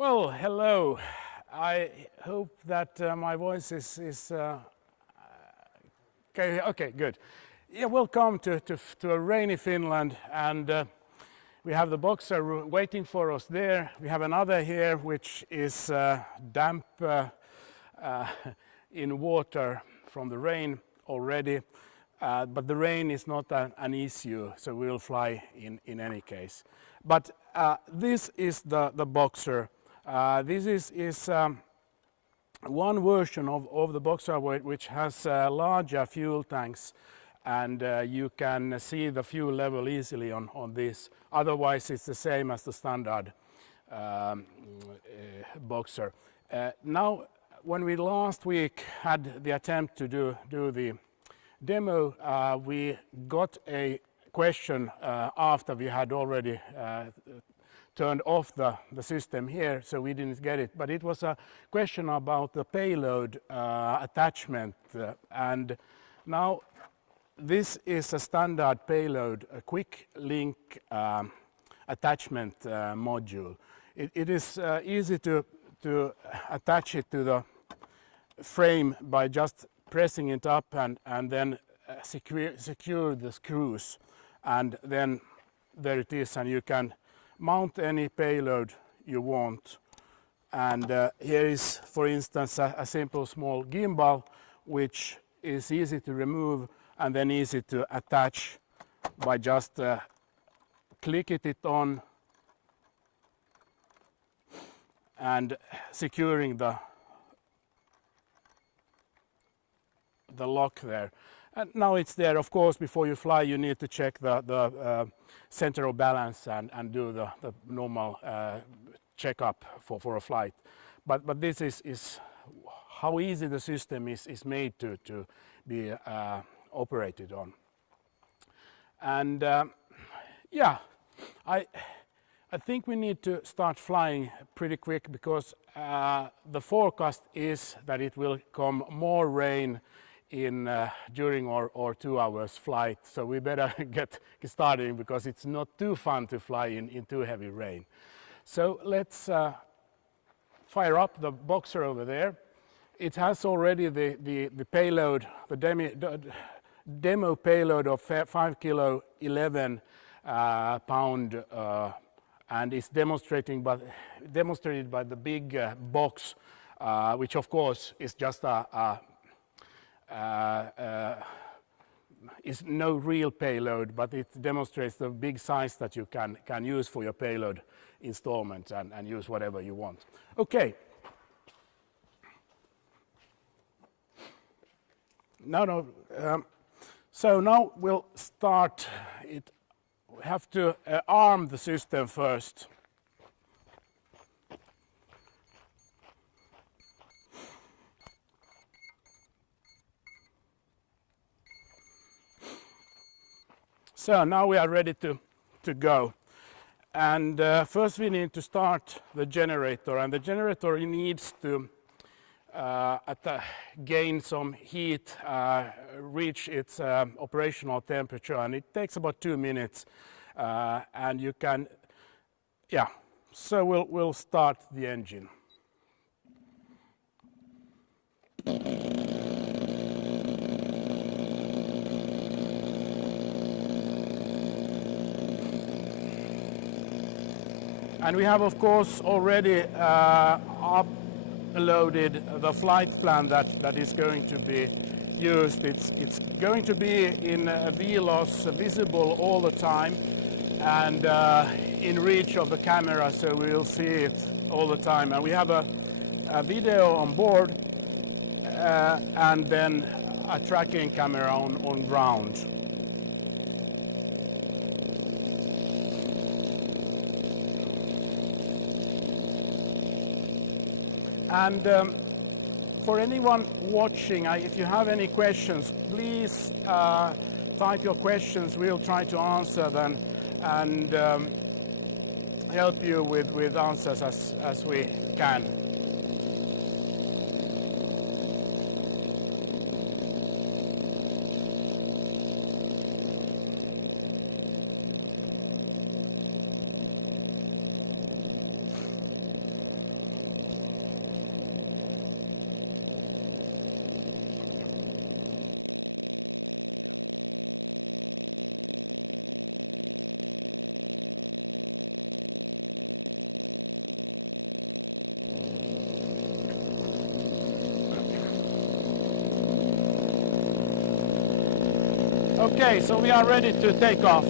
Well, hello. I hope that my voice is okay. Okay, good. Yeah, welcome to a rainy Finland, and we have the Boxer waiting for us there. We have another here which is damp in water from the rain already, but the rain is not an issue, so we'll fly in any case. But this is the Boxer. This is one version of the Boxer which has larger fuel tanks, and you can see the fuel level easily on this. Otherwise it's the same as the standard Boxer. Now when we last week had the attempt to do the demo, we got a question after we had already turned off the system here, so we didn't get it. But it was a question about the payload attachment, and now this is a standard payload, a quick link attachment module. It is easy to attach it to the frame by just pressing it up and then secure the screws, and then there it is, and you can mount any payload you want. And here is, for instance, a simple small gimbal which is easy to remove and then easy to attach by just clicking it on and securing the lock there. And now it's there. Of course, before you fly you need to check the center of balance and do the normal checkup for a flight. But this is how easy the system is made to be operated on. And yeah, I think we need to start flying pretty quick, because the forecast is that it will come more rain in during our 2 hours flight, so we better get started, because it's not too fun to fly in too heavy rain. So let's fire up the Boxer over there. It has already the payload, the demo payload of 5 kilo 11 pound, and is demonstrated by the big box, which of course is just is no real payload, but it demonstrates the big size that you can use for your payload installment and use whatever you want. Okay. So now we'll start it. We have to arm the system first. So now we are ready to go. And first we need to start the generator, and the generator needs to gain some heat, reach its operational temperature, and it takes about 2 minutes. And you can, yeah, so we'll start the engine. And we have, of course, already uploaded the flight plan that is going to be used. It's going to be in VLOS, visible all the time, and in reach of the camera, so we'll see it all the time. And we have a video on board, and then a tracking camera on ground. And for anyone watching, if you have any questions, please type your questions. We'll try to answer them and help you with answers as we can. Okay, so we are ready to take off.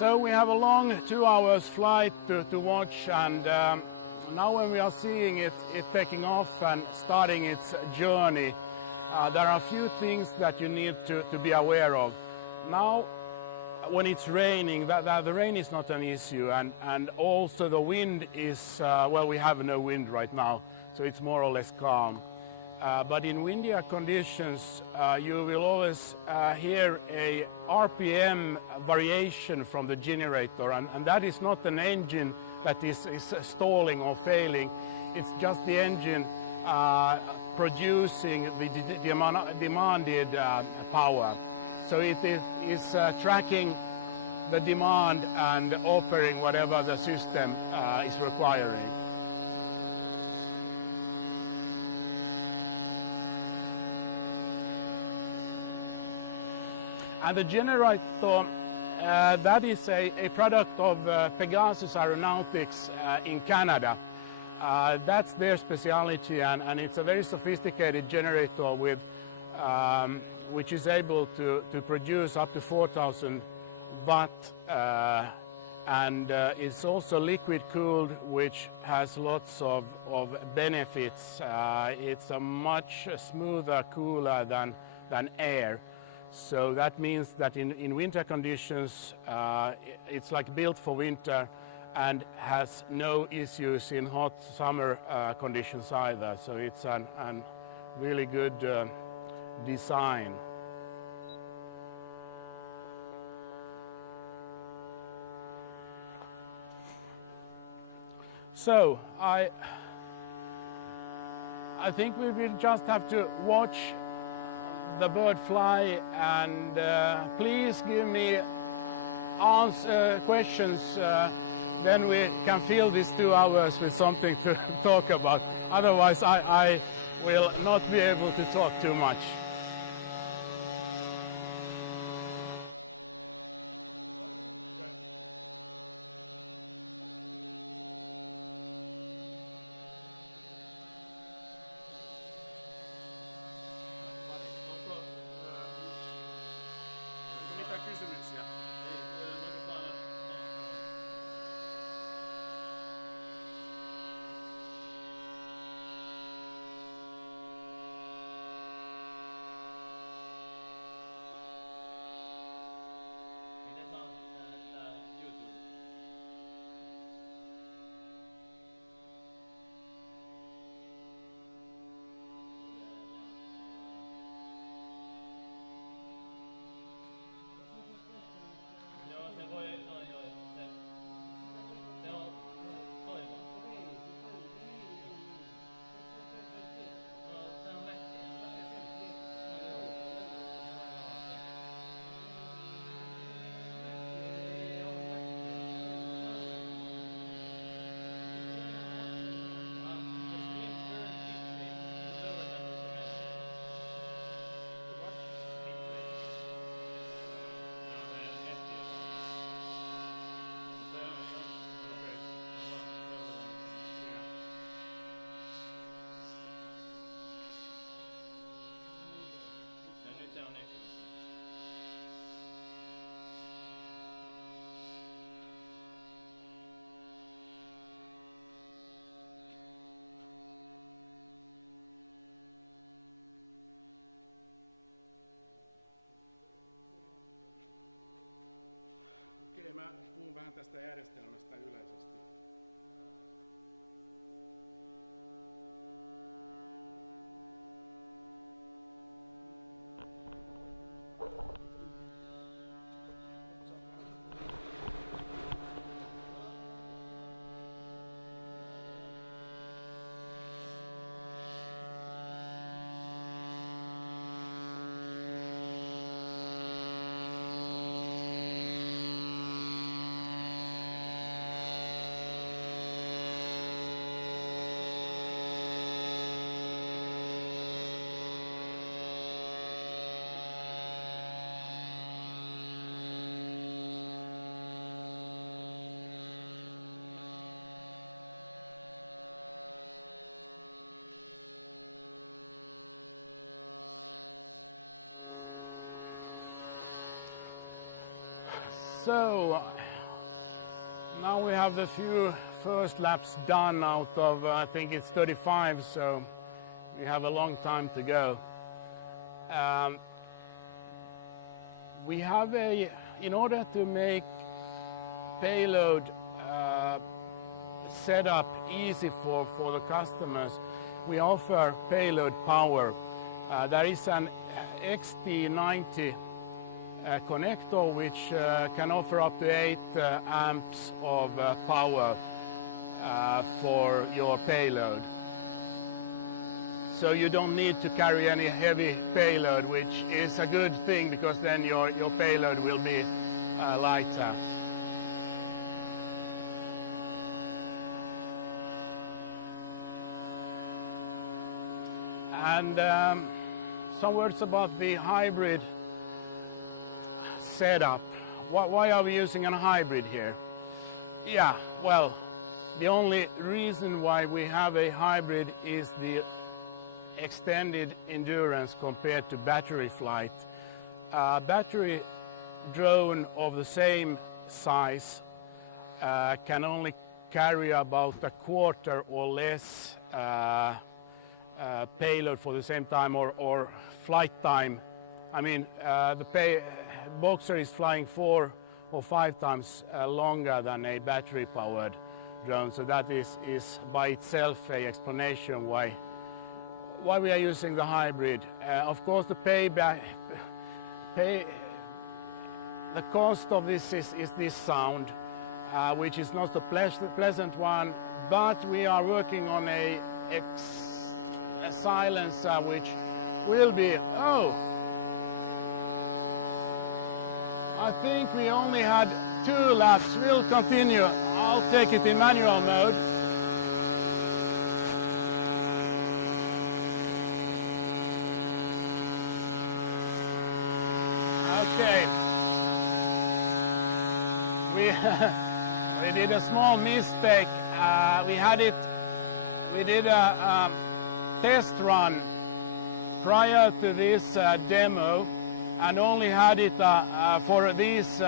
So we have a long 2 hours flight to watch, and now when we are seeing it taking off and starting its journey, there are a few things that you need to be aware of. Now when it's raining, the rain is not an issue, and also the wind is, well, we have no wind right now, so it's more or less calm. But in windier conditions, you will always hear a RPM variation from the generator, and that is not an engine that is stalling or failing. It's just the engine producing the demanded power. So it is tracking the demand and offering whatever the system is requiring. And the generator, that is a product of Pegasus Aeronautics in Canada. That's their specialty, and it's a very sophisticated generator with, which is able to produce up to 4,000 watt, and it's also liquid cooled, which has lots of benefits. It's a much smoother cooler than air. So that means that in winter conditions, it's like built for winter and has no issues in hot summer conditions either. So it's a really good design. So I think we will just have to watch the bird fly, and please give me questions, then we can fill these 2 hours with something to talk about. Otherwise I will not be able to talk too much. Mä puhun vähän tästä järjestelmästä yleisesti. So now we have the few first laps done out of I think it's 35, so we have a long time to go. We have in order to make payload setup easy for the customers, we offer payload power. There is an XT90 connector which can offer up to 8 amps of power for your payload. So you don't need to carry any heavy payload, which is a good thing because then your payload will be lighter. And some words about the hybrid setup. Why are we using a hybrid here? Yeah, well, the only reason why we have a hybrid is the extended endurance compared to battery flight. Battery drone of the same size can only carry about a quarter or less payload for the same time or flight time. I mean, the Boxer is flying 4 or 5 times longer than a battery powered drone, so that is by itself an explanation why we are using the hybrid. Of course, the cost of this is this sound, which is not a pleasant one, but we are working on a silencer which will be, I think we only had 2 laps. We'll continue. I'll take it in manual mode. Okay. We did a small mistake. We did a test run prior to this demo and only had it for these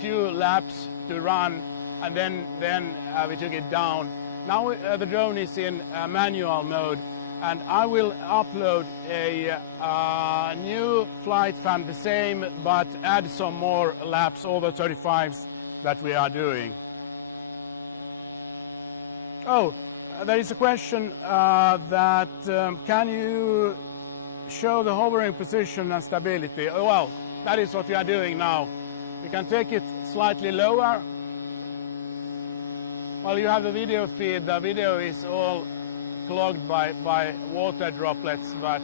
few laps to run, and then we took it down. Now the drone is in manual mode, and I will upload a new flight fan, the same, but add some more laps, all the 35s that we are doing. Oh, there is a question that can you show the hovering position and stability? Oh, well, that is what we are doing now. We can take it slightly lower. Well, you have the video feed. The video is all clogged by water droplets, but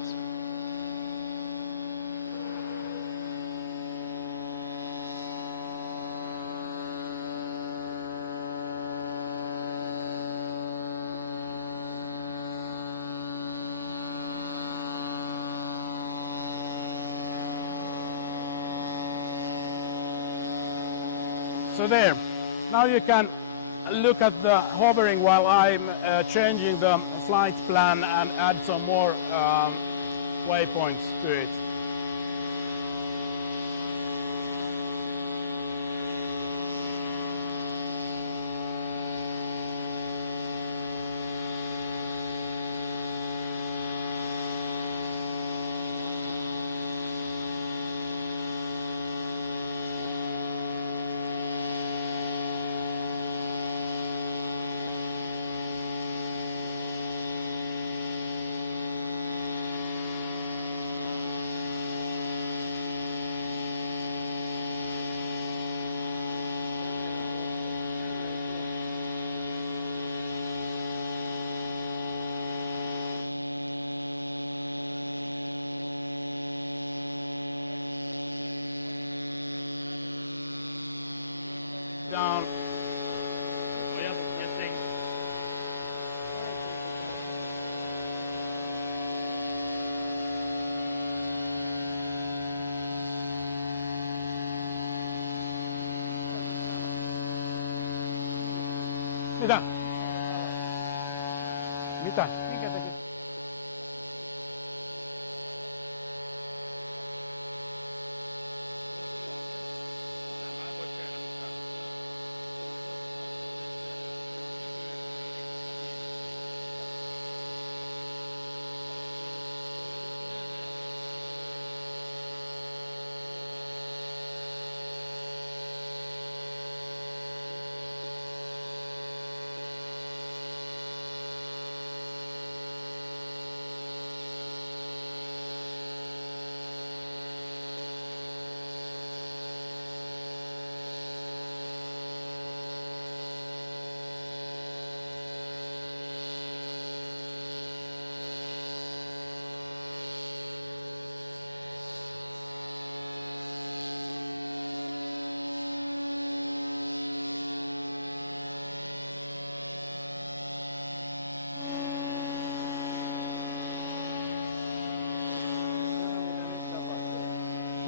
so there. Now you can look at the hovering while I'm changing the flight plan and add some more waypoints to it. Down. Mitä? Mitä? Minkä takia?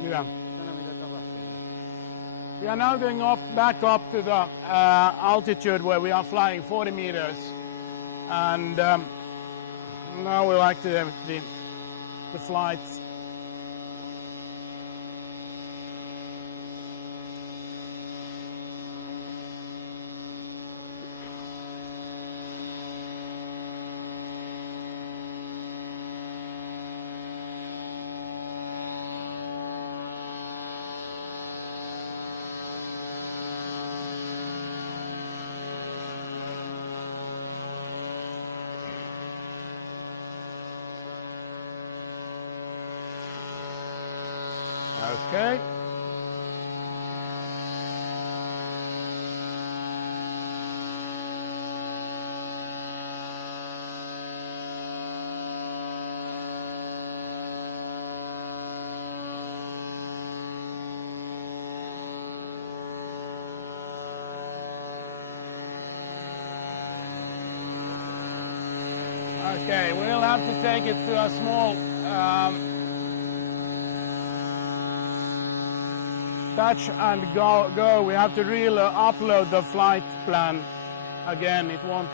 Yeah. We are now going back up to the altitude where we are flying 40 meters, and now we like to have the flights. Okay. Okay, we'll have to take it to a small touch and go. We have to really upload the flight plan again. It won't.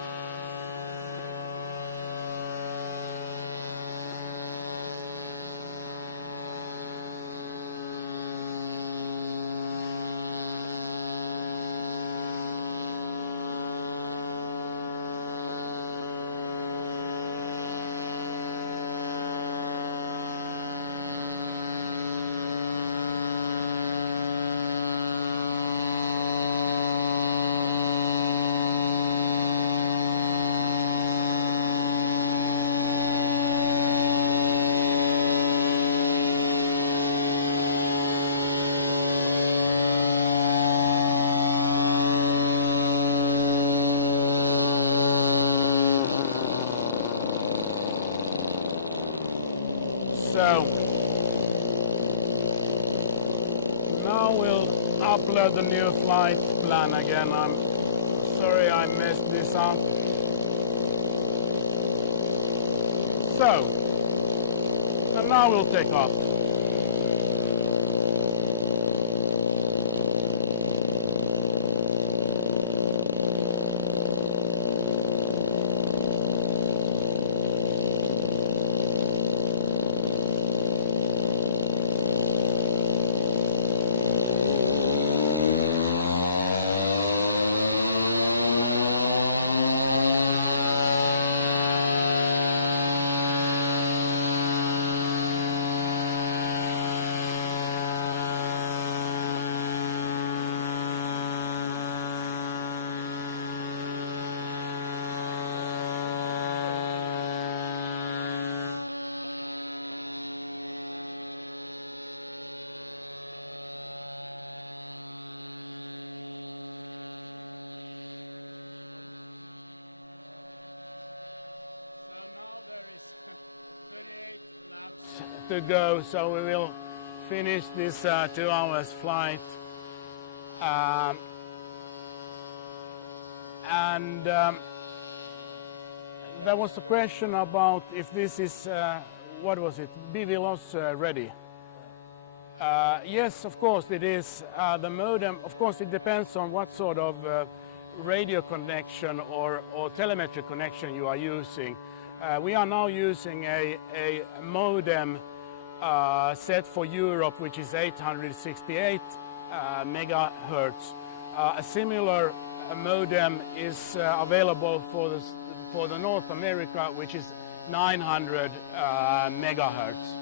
So now we'll upload the new flight plan again. I'm sorry I messed this up. So, and now we'll take off. To go, so we will finish this 2 hours flight, and there was a question about if this is what was it, BVLOS ready. Yes, of course it is. The modem, of course it depends on what sort of radio connection or telemetry connection you are using. We are now using a modem set for Europe, which is 868 megahertz. A similar modem is available for the North America, which is 900 megahertz.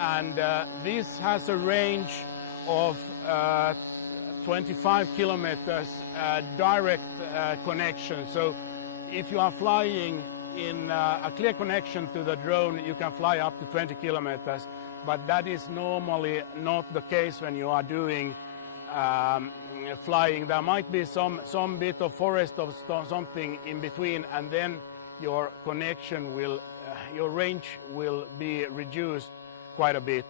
And this has a range of 25 kilometers direct connection. So if you are flying in a clear connection to the drone, you can fly up to 20 kilometers, but that is normally not the case when you are doing flying. There might be some bit of forest or something in between, and then your connection will, your range will be reduced quite a bit.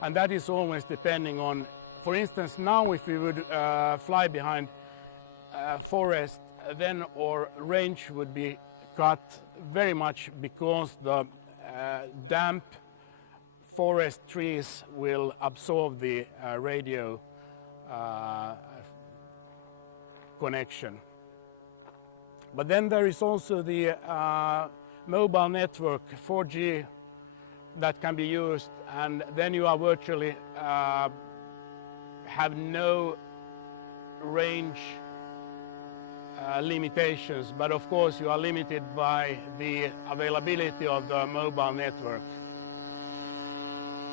And that is always depending on, for instance, now if we would fly behind forest, then our range would be cut very much because the damp forest trees will absorb the radio connection. But then there is also the mobile network 4G that can be used, and then you are virtually have no range limitations, but of course you are limited by the availability of the mobile network.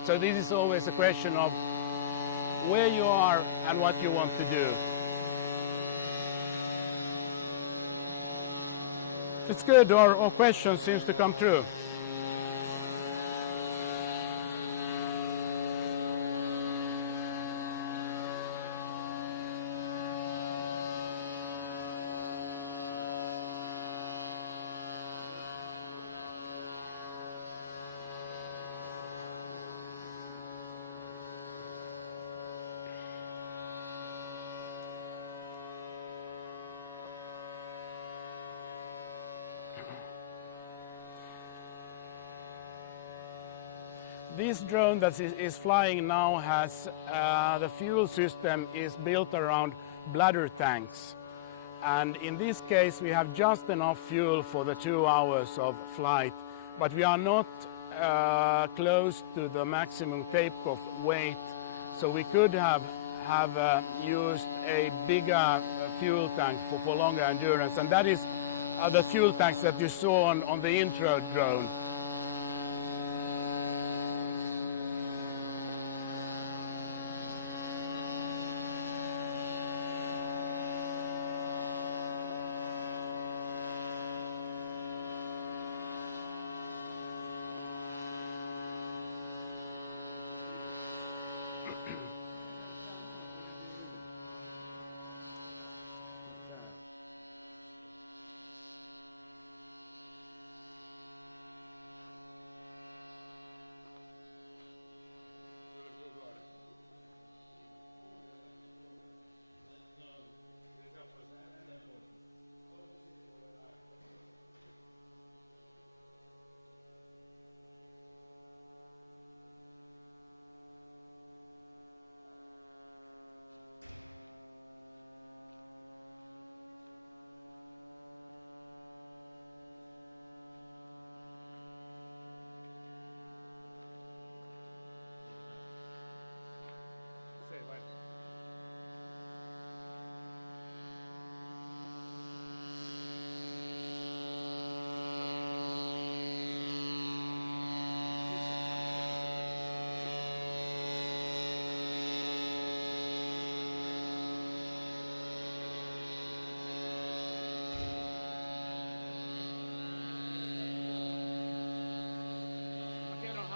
So this is always a question of where you are and what you want to do. It's good, or questions seems to come through. This drone that is flying now has the fuel system is built around bladder tanks, and in this case we have just enough fuel for the 2 hours of flight, but we are not close to the maximum takeoff weight, so we could have used a bigger fuel tank for longer endurance, and that is the fuel tanks that you saw on the intro drone.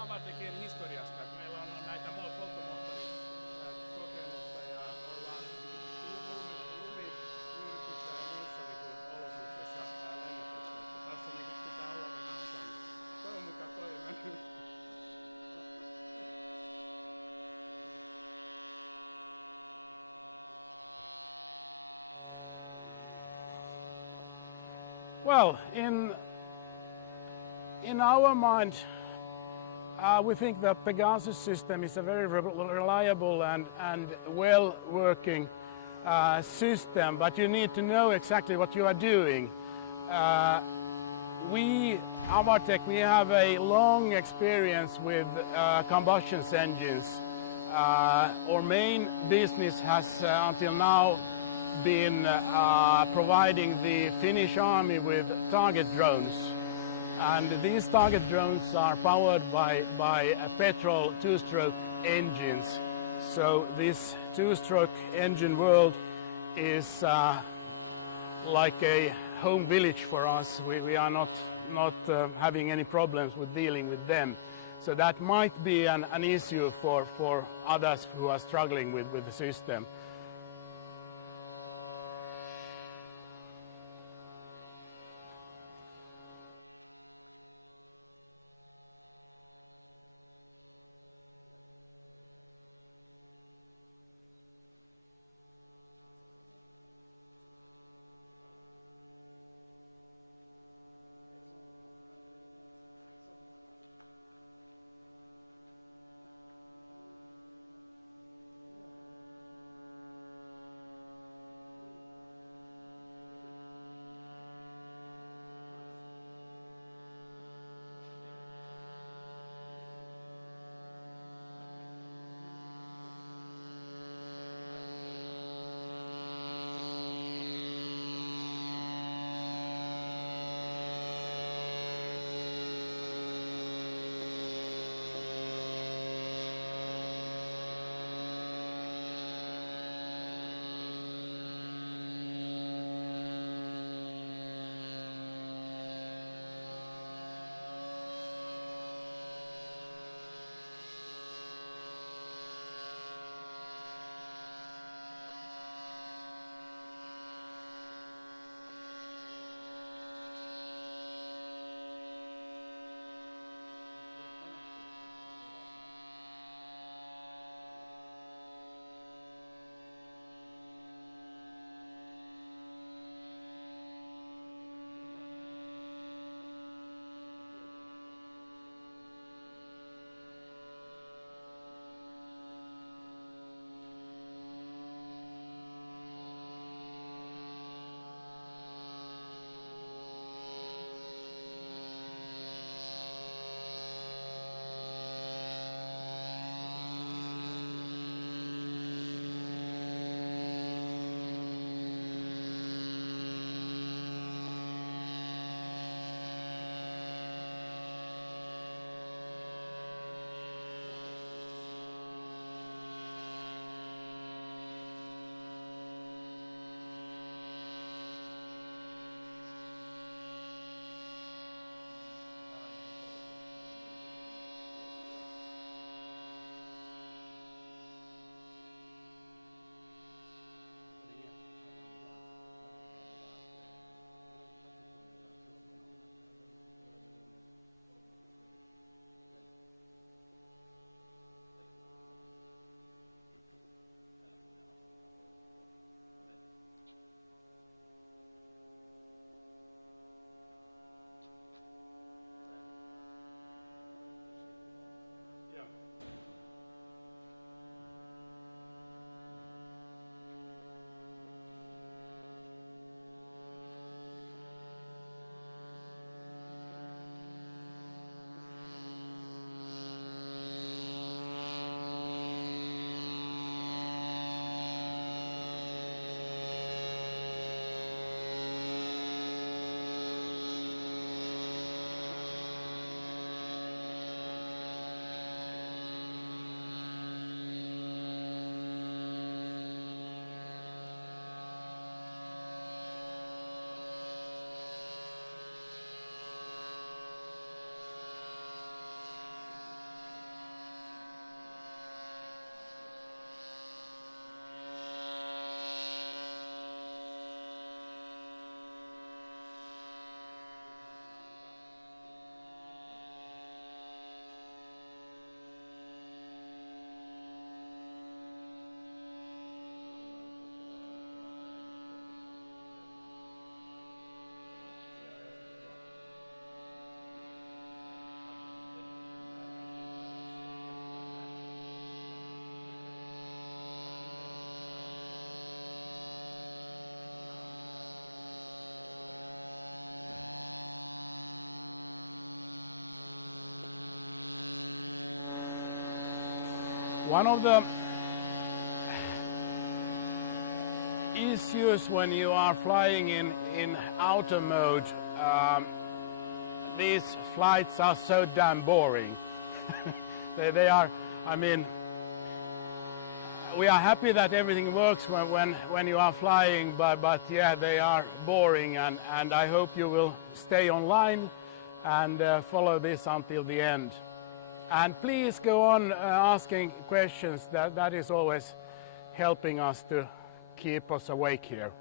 Avartekin historiasta, että meillä on näitä polttomoottorikokemusta ja ollaan lumimyrkyssä ja muissa olosuhteissa lennätetty. Tässä pitää olla vähän osaamista. Toivon mukaan toi on mennyt. Well, in our mind, we think the Pegasus system is a very reliable and well-working system, but you need to know exactly what you are doing. We, Avartek, we have a long experience with combustion engines. Our main business has until now been providing the Finnish army with target drones. And these target drones are powered by petrol two-stroke engines. So this two-stroke engine world is like a home village for us. We are not having any problems with dealing with them. So that might be an issue for others who are struggling with the system. One of the issues when you are flying in auto mode, these flights are so damn boring. they are, I mean, we are happy that everything works when you are flying, but yeah, they are boring, and I hope you will stay online and follow this until the end. And please go on asking questions. That is always helping us to keep us awake here.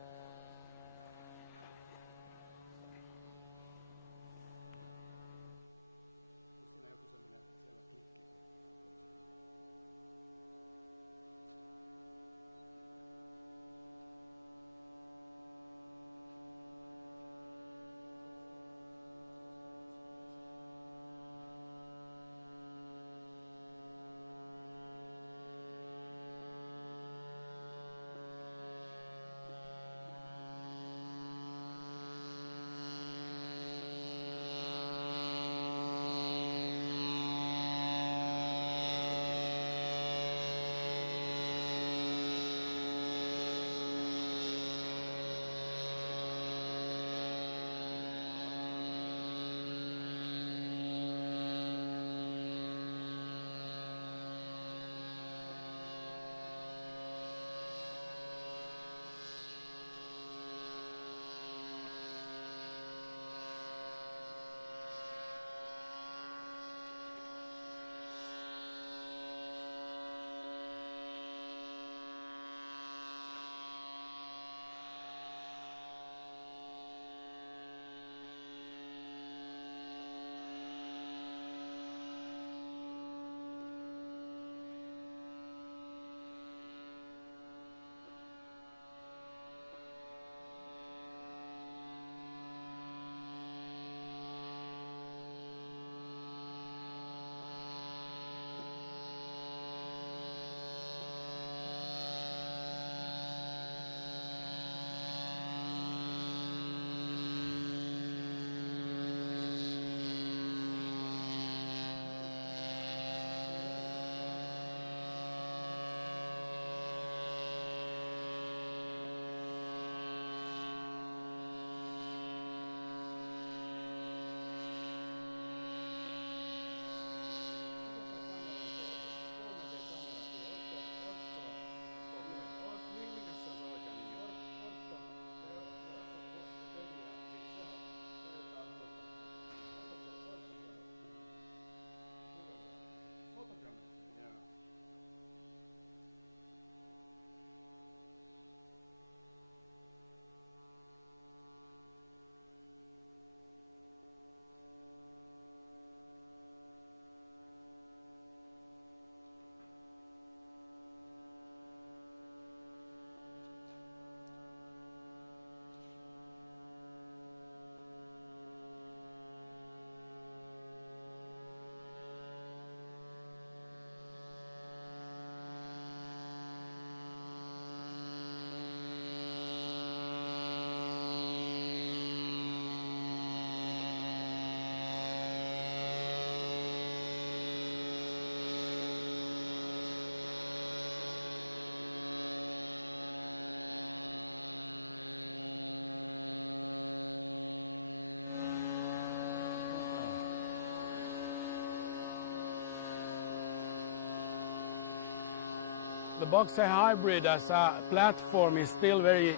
The Boxer Hybrid as a platform is still very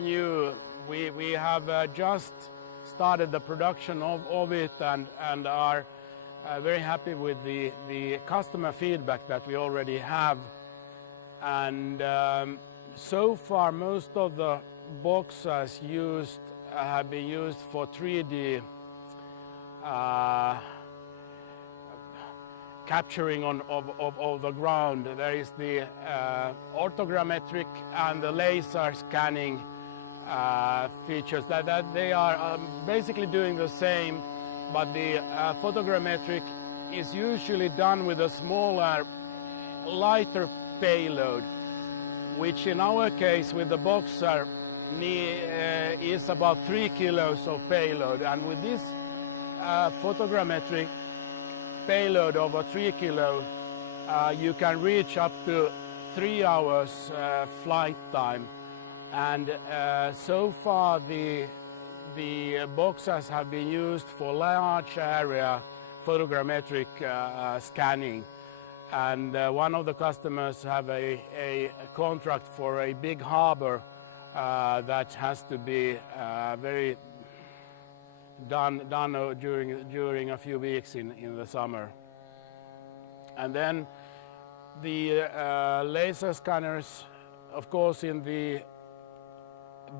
new. We have just started the production of it and are very happy with the customer feedback that we already have. And so far most of the boxers used have been used for 3D capturing of the ground. There is the orthogrammetric and the laser scanning features that they are basically doing the same, but the photogrammetric is usually done with a smaller, lighter payload, which in our case with the Boxer is about 3 kilos of payload, and with this photogrammetric payload over 3 kilo, you can reach up to 3 hours flight time, and so far the Boxers have been used for large area photogrammetric scanning, and one of the customers have a contract for a big harbor that has to be very done during a few weeks in the summer. And then the laser scanners, of course, in the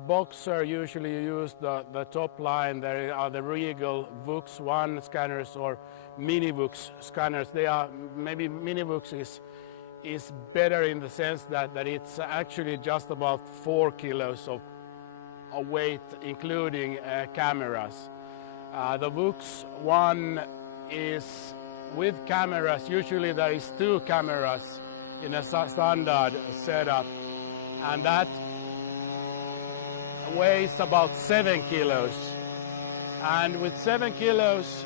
Boxer usually you use the top line. There are the Regal Vux 1 scanners or Mini Vux scanners. They are, maybe Mini Vux is better in the sense that it's actually just about 4 kilos of weight, including cameras. The Vux 1 is with cameras. Usually there is 2 cameras in a standard setup, and that weighs about 7 kilos. And with 7 kilos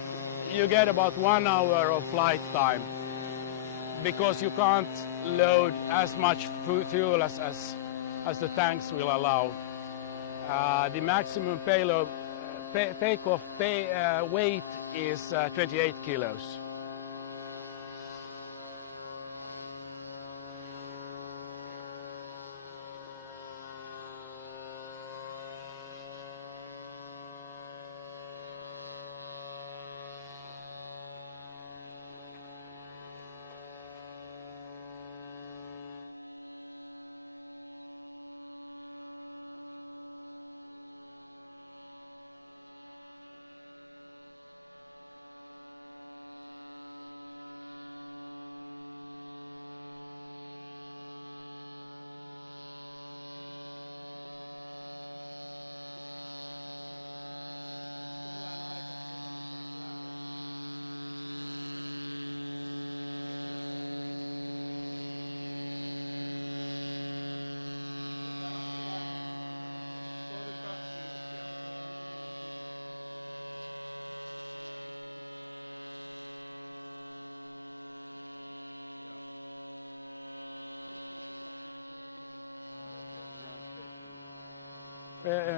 you get about 1 hour of flight time, because you can't load as much fuel as the tanks will allow. The maximum payload takeoff weight is 28 kilos.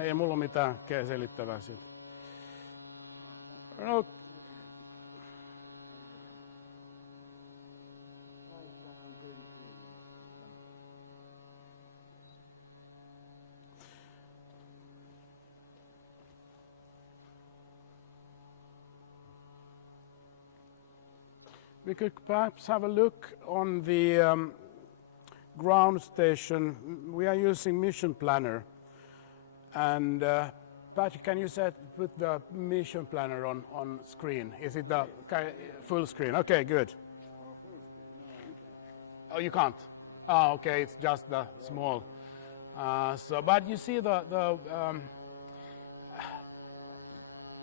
Ei mulla mitään selittävää siitä. No. We could perhaps have a look on the ground station. We are using Mission Planner. And Patrick, can you put the mission planner on screen? Is it the full screen? Okay, good. Oh, you can't? Oh, okay, it's just the small. But you see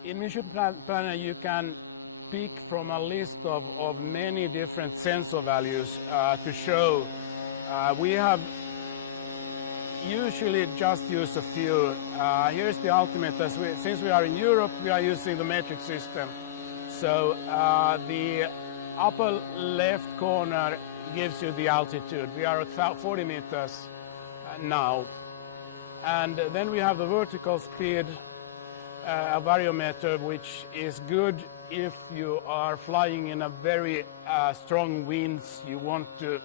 in Mission Planner you can pick from a list of many different sensor values to show. We have usually just use a few. Here's the altimeter. Since we are in Europe, we are using the metric system. So the upper left corner gives you the altitude. We are at 40 meters now. And then we have the vertical speed variometer, which is good if you are flying in a very strong winds. You want to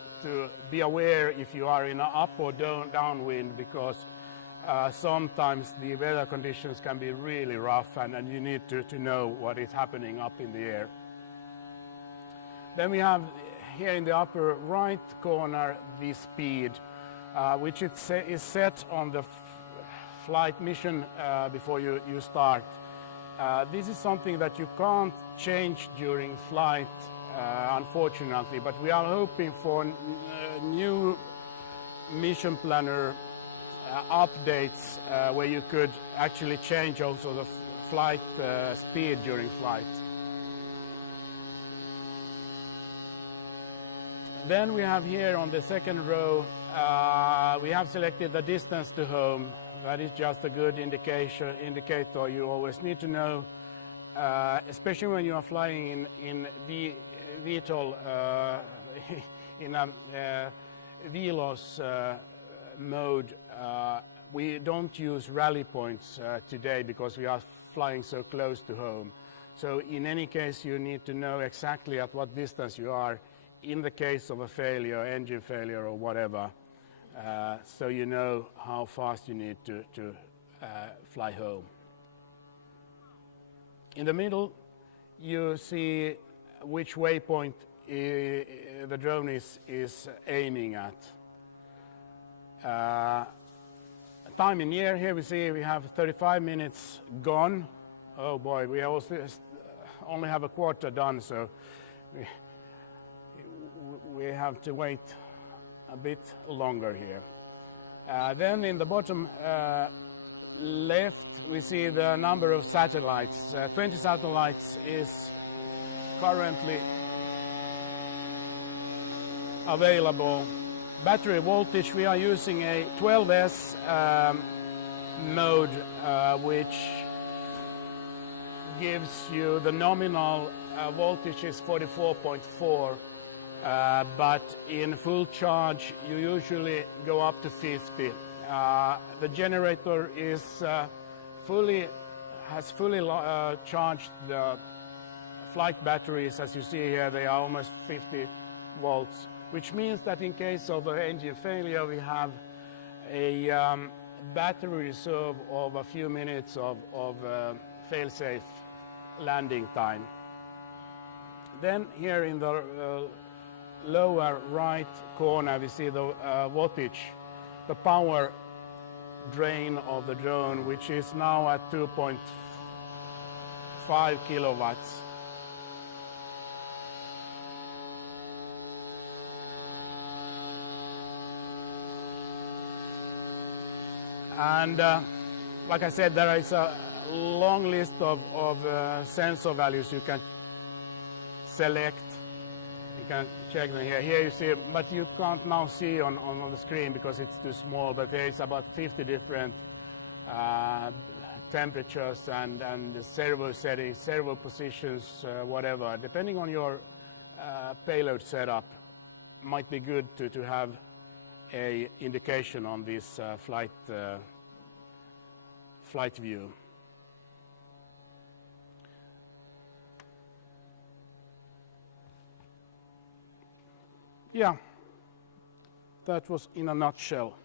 be aware if you are in an up or downwind, because sometimes the weather conditions can be really rough, and you need to know what is happening up in the air. Then we have here in the upper right corner the speed, which is set on the flight mission before you start. This is something that you can't change during flight, unfortunately, but we are hoping for new Mission Planner updates where you could actually change also the flight speed during flight. Then we have here on the second row, we have selected the distance to home. That is just a good indicator. You always need to know, especially when you are flying in VTOL in a VLOS mode, we don't use rally points today because we are flying so close to home. So in any case, you need to know exactly at what distance you are in the case of a failure, engine failure or whatever, so you know how fast you need to fly home. In the middle, you see which waypoint the drone is aiming at. Time in year, here we see we have 35 minutes gone. Oh boy, we also only have a quarter done, so we have to wait a bit longer here. Then in the bottom left, we see the number of satellites. 20 satellites is currently available. Battery voltage, we are using a 12S mode, which gives you the nominal voltage is 44.4, but in full charge you usually go up to 50. The generator is has fully charged the flight batteries. As you see here, they are almost 50 volts, which means that in case of an engine failure, we have a battery reserve of a few minutes of fail-safe landing time. Then here in the lower right corner, we see the wattage, the power drain of the drone, which is now at 2.5 kilowatts. And like I said, there is a long list of sensor values you can select. You can check them here. Here you see, but you can't now see on the screen because it's too small, but there is about 50 different temperatures and servo settings, servo positions, whatever. Depending on your payload setup, might be good to have a indication on this flight view. Yeah, that was in a nutshell.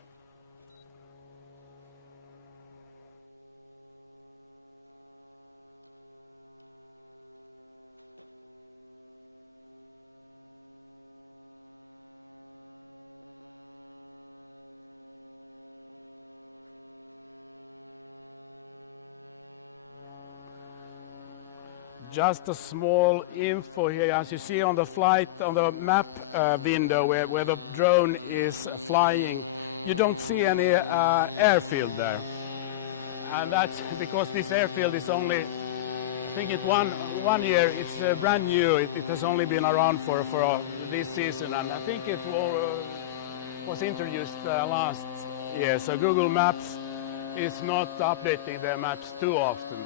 Just a small info here, as you see on the flight, on the map window where the drone is flying, you don't see any airfield there. And that's because this airfield is only, I think it's one year, it's brand new, it has only been around for this season, and I think it was introduced last year, so Google Maps is not updating their maps too often.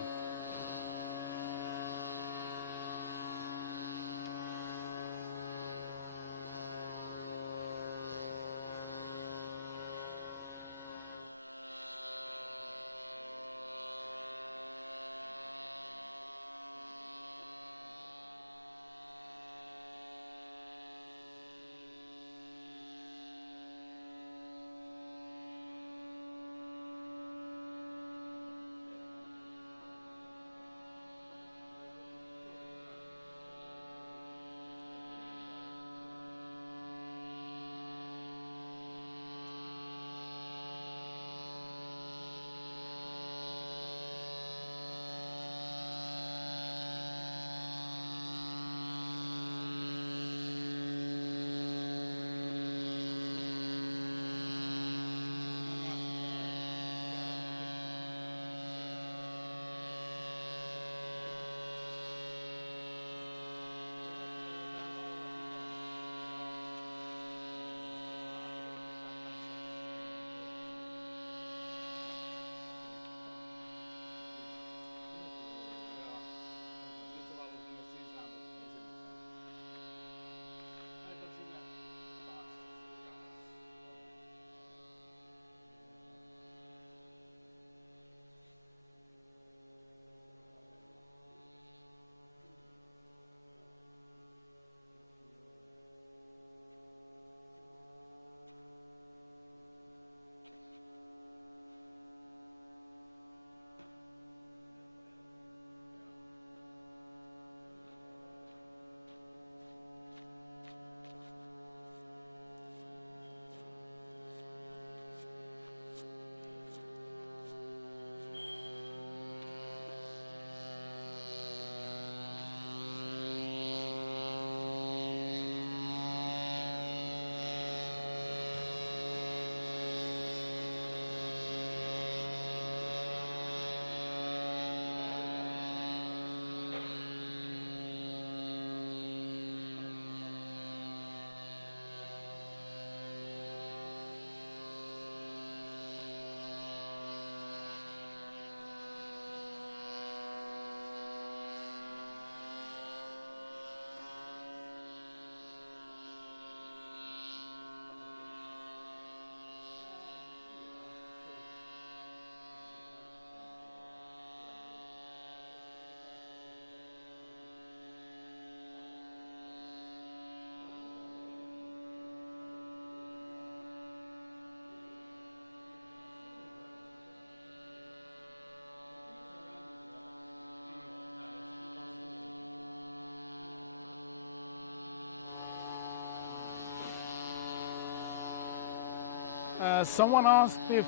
Someone asked if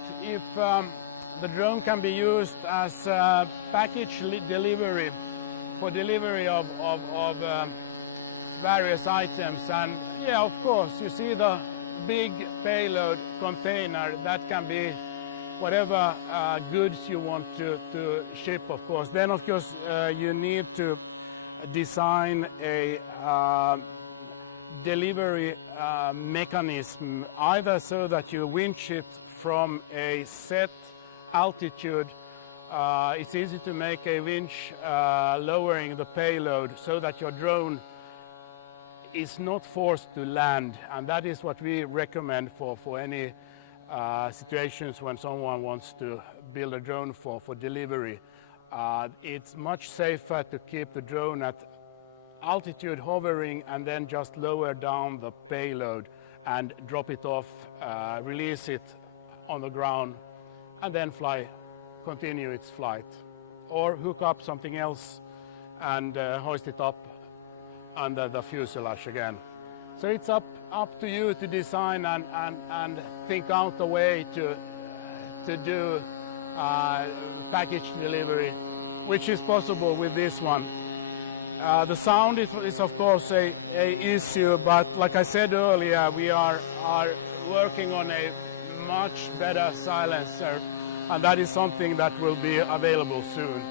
the drone can be used as package delivery for delivery of various items, and yeah, of course, you see the big payload container that can be whatever goods you want to ship, of course. Then of course you need to design a delivery mechanism, either so that you winch it from a set altitude. It's easy to make a winch lowering the payload so that your drone is not forced to land, and that is what we recommend for any situations when someone wants to build a drone for delivery. It's much safer to keep the drone at altitude hovering and then just lower down the payload and drop it off, release it on the ground, and then continue its flight. Or hook up something else and hoist it up under the fuselage again. So it's up to you to design and think out a way to do package delivery, which is possible with this one. The sound is of course a issue, but like I said earlier, we are working on a much better silencer, and that is something that will be available soon.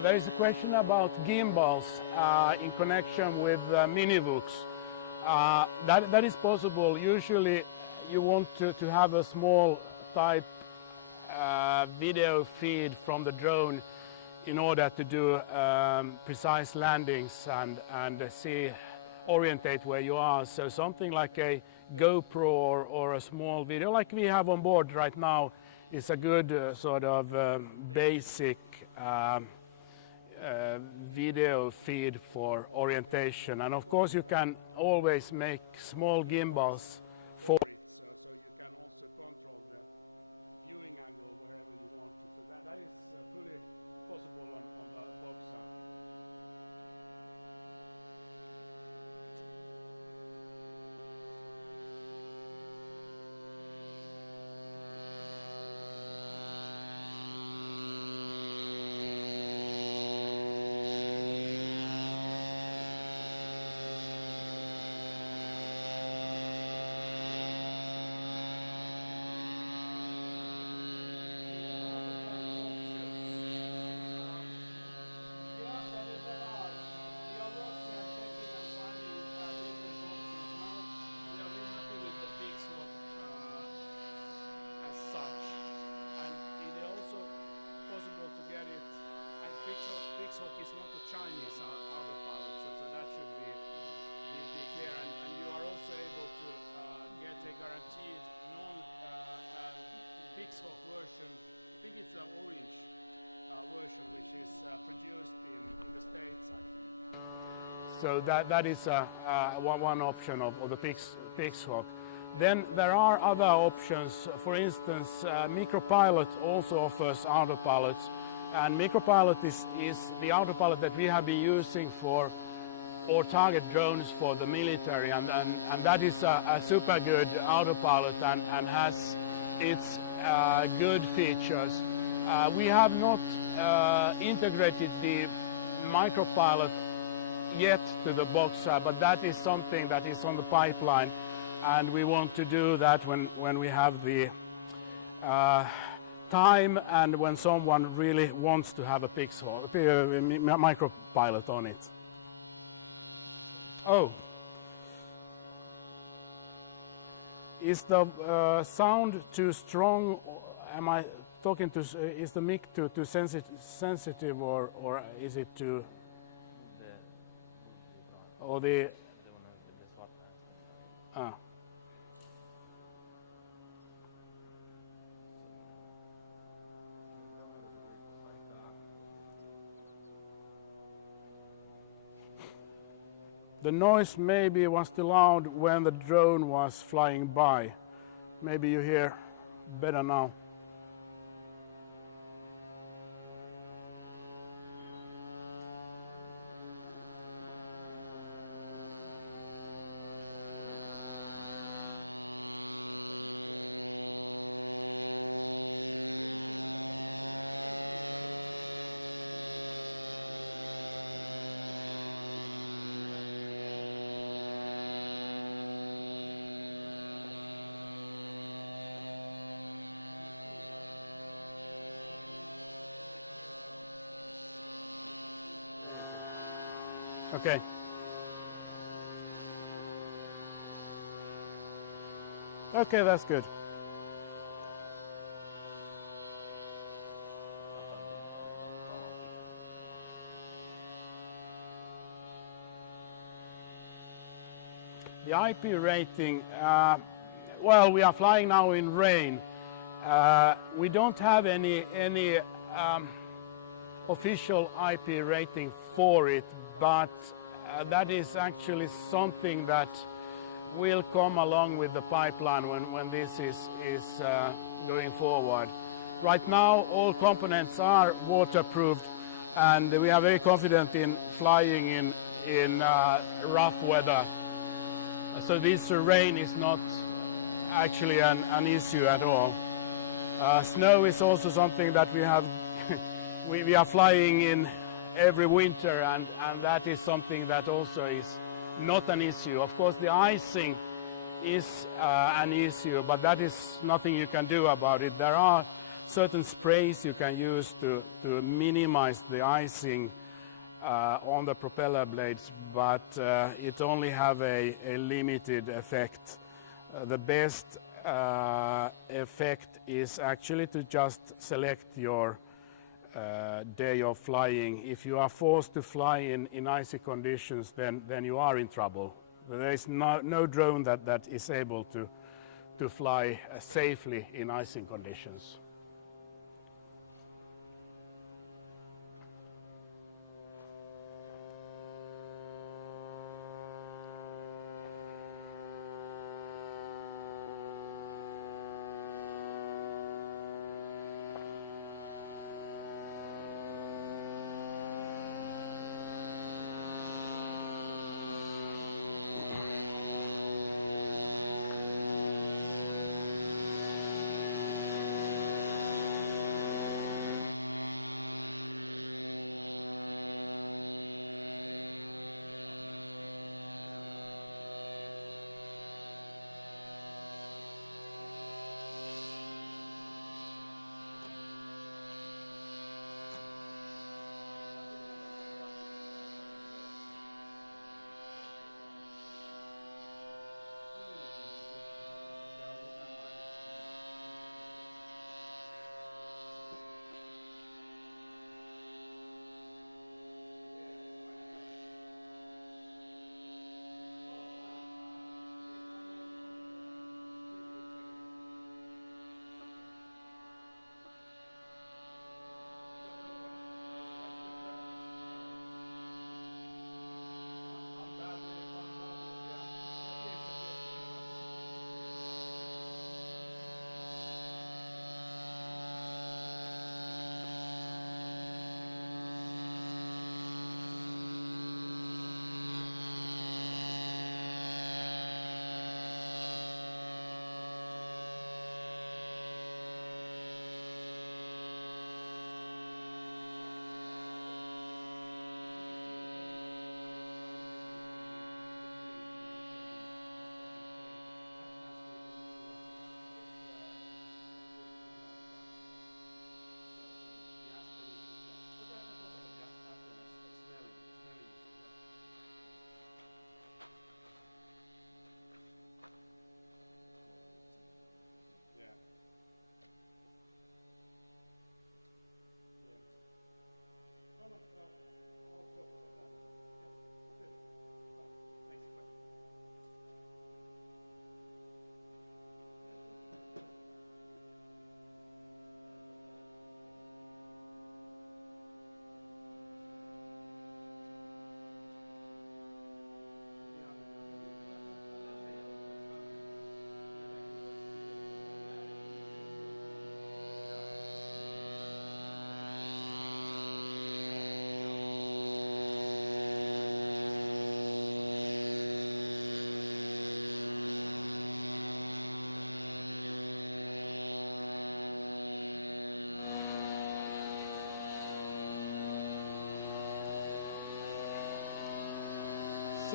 There is a question about gimbals in connection with Minivooks. That is possible. Usually you want to have a small type video feed from the drone in order to do precise landings and orientate where you are. So something like a GoPro or a small video like we have on board right now is a good sort of basic video feed for orientation. And of course you can always make small gimbals for it, so you can also control the viewing angle wherever you want to. So that is fully possible on the Boxer. Pixhook is not a Chinese autopilot, so that should be clear. And you are also able to get a guaranteed non-Pixhook version. I think it's an orange version, which is produced in the States, I think. So that is one option of the Pixhook. Then there are other options. For instance, Micropilot also offers autopilots. And Micropilot is the autopilot that we have been using for our target drones for the military, and that is a super good autopilot and has its good features. We have not integrated the micropilot yet to the Boxer, but that is something that is on the pipeline, and we want to do that when we have the time and when someone really wants to have a micropilot on it. Oh, is the sound too strong? Am I talking to? Is the mic too sensitive, or is it too? Or the? Ah. The noise maybe was too loud when the drone was flying by. Maybe you hear better now. Okay. Okay, that's good. The IP rating, well, we are flying now in rain. We don't have any official IP rating for it, but that is actually something that will come along with the pipeline when this is going forward. Right now all components are waterproofed, and we are very confident in flying in rough weather. So this rain is not actually an issue at all. Snow is also something that we have we are flying in every winter, and that is something that also is not an issue. Of course the icing is an issue, but that is nothing you can do about it. There are certain sprays you can use to minimize the icing on the propeller blades, but it only have a limited effect. The best effect is actually to just select your day of flying. If you are forced to fly in icy conditions, then you are in trouble. There is no drone that is able to fly safely in icing conditions.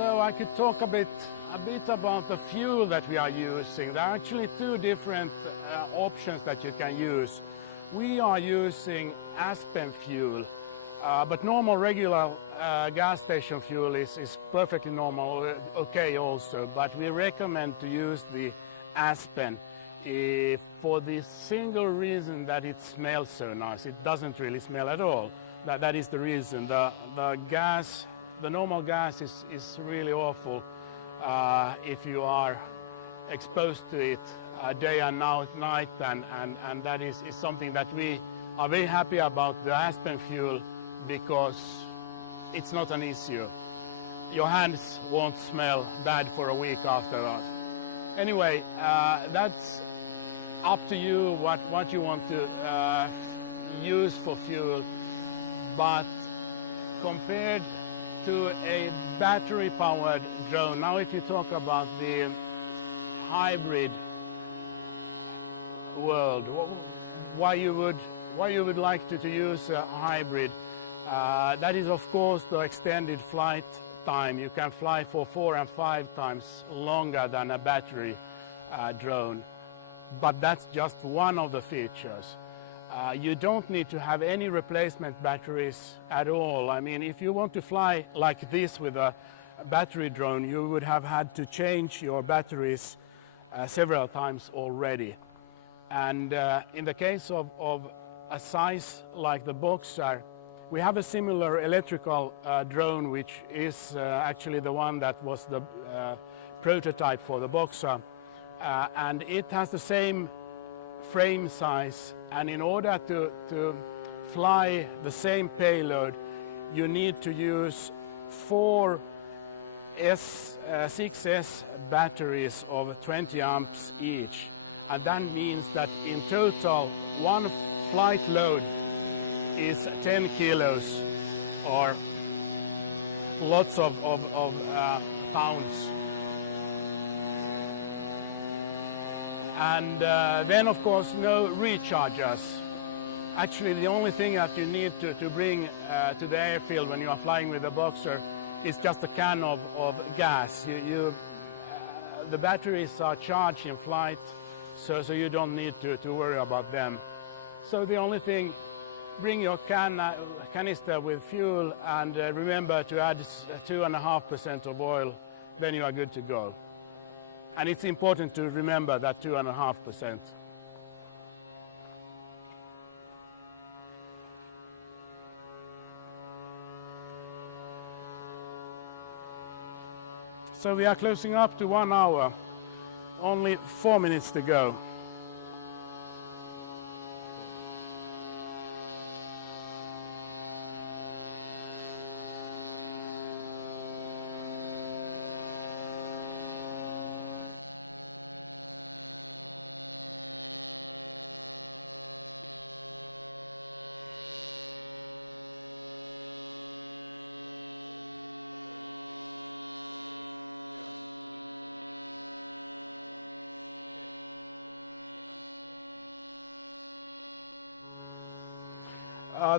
So I could talk a bit about the fuel that we are using. There are actually two different options that you can use. We are using Aspen fuel, but normal regular gas station fuel is perfectly normal, okay also, but we recommend to use the Aspen for the single reason that it smells so nice. It doesn't really smell at all. That is the reason. The normal gas is really awful if you are exposed to it day and night, and that is something that we are very happy about the Aspen fuel, because it's not an issue. Your hands won't smell bad for a week after that. Anyway, that's up to you what you want to use for fuel, but compared to a battery-powered drone, now if you talk about the hybrid world, why you would like to use a hybrid, that is of course the extended flight time. You can fly for 4 and 5 times longer than a battery drone, but that's just one of the features. You don't need to have any replacement batteries at all. I mean, if you want to fly like this with a battery drone, you would have had to change your batteries several times already. And in the case of a size like the Boxer, we have a similar electrical drone, which is actually the one that was the prototype for the Boxer, and it has the same frame size, and in order to fly the same payload, you need to use 4 6S batteries of 20 amps each, and that means that in total one flight load is 10 kilos, or lots of pounds. And then of course no rechargers. Actually the only thing that you need to bring to the airfield when you are flying with the Boxer is just a can of gas. The batteries are charged in flight, so you don't need to worry about them. So the only thing, bring your canister with fuel, and remember to add 2.5% of oil, then you are good to go. And it's important to remember that 2.5%. So we are closing up to 1 hour, only 4 minutes to go.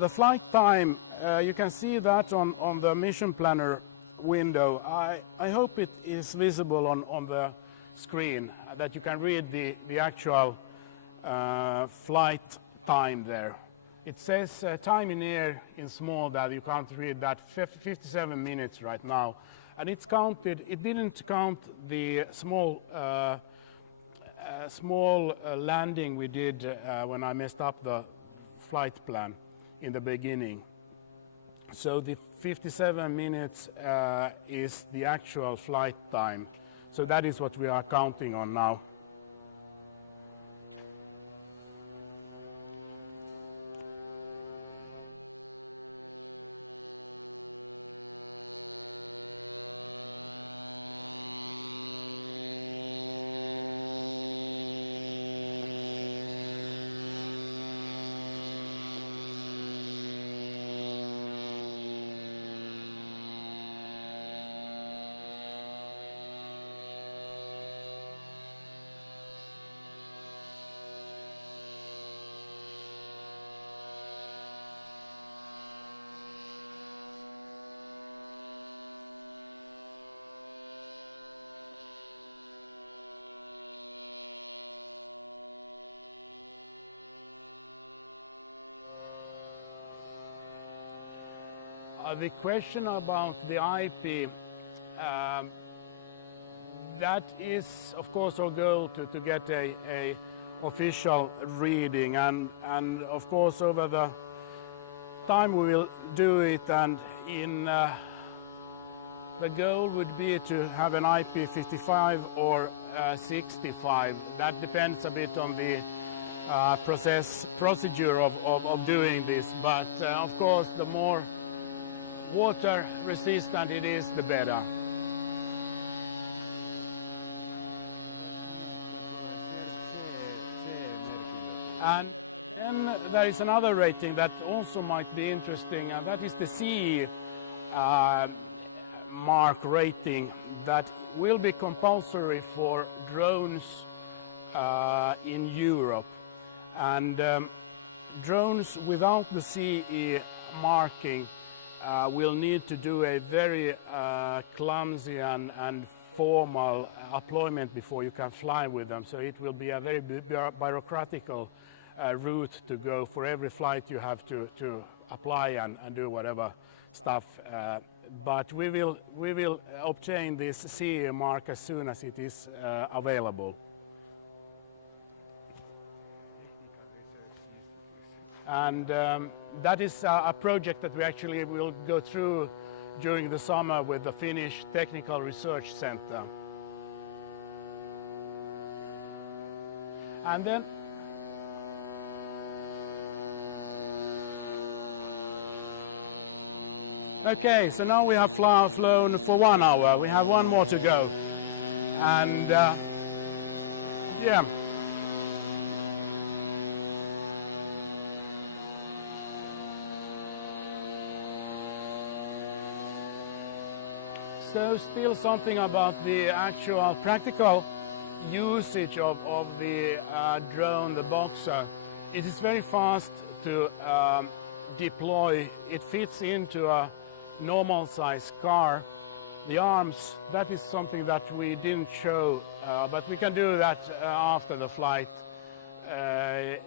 The flight time, you can see that on the mission planner window. I hope it is visible on the screen, that you can read the actual flight time there. It says time in air in small, that you can't read that, 57 minutes right now. And it's counted, it didn't count the small landing we did when I messed up the flight plan in the beginning. So the 57 minutes is the actual flight time. So that is what we are counting on now. The question about the IP, that is of course our goal to get a official reading, and of course over the time we will do it, and in the goal would be to have an IP 55 or 65. That depends a bit on the procedure of doing this, but of course the more water resistant it is, the better. And then there is another rating that also might be interesting, and that is the CE mark rating that will be compulsory for drones in Europe. And drones without the CE marking will need to do a very clumsy and formal deployment before you can fly with them. So it will be a very bureaucratical route to go. For every flight you have to apply and do whatever stuff. But we will obtain this CE mark as soon as it is available. And that is a project that we actually will go through during the summer with the Finnish Technical Research Center. And then okay, so now we have flown for 1 hour. We have one more to go. And yeah. So still something about the actual practical usage of the drone, the Boxer. It is very fast to deploy. It fits into a normal size car. The arms, that is something that we didn't show, but we can do that after the flight. The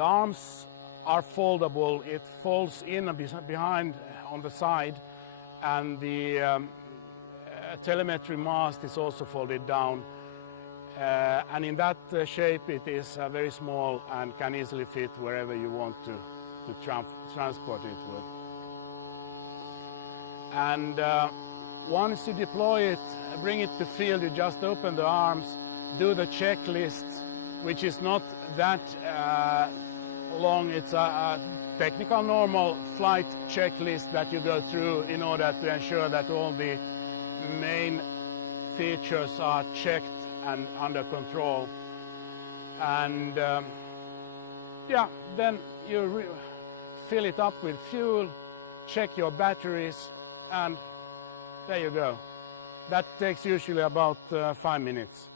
arms are foldable. It folds in behind on the side, and the telemetry mast is also folded down, and in that shape it is very small and can easily fit wherever you want to transport it with. And once you deploy it, bring it to field, you just open the arms, do the checklist, which is not that long. It's a technical normal flight checklist that you go through in order to ensure that all the main features are checked and under control. And yeah, then you fill it up with fuel, check your batteries, and there you go. That takes usually about 5 minutes.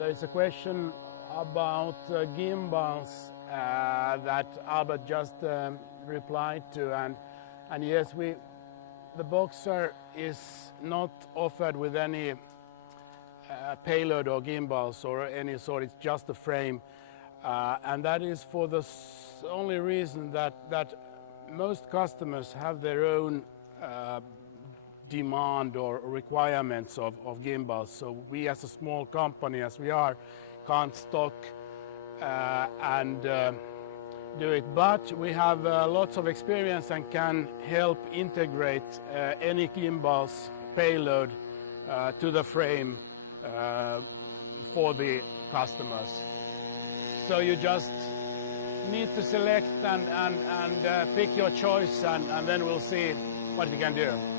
There's a question about gimbals that Albert just replied to, and yes, the Boxer is not offered with any payload or gimbals or any sort. It's just a frame, and that is for the only reason that most customers have their own demand or requirements of gimbals. So we, as a small company as we are, can't stock and do it, but we have lots of experience and can help integrate any gimbals payload to the frame for the customers. So you just need to select and pick your choice, and then we'll see what we can do.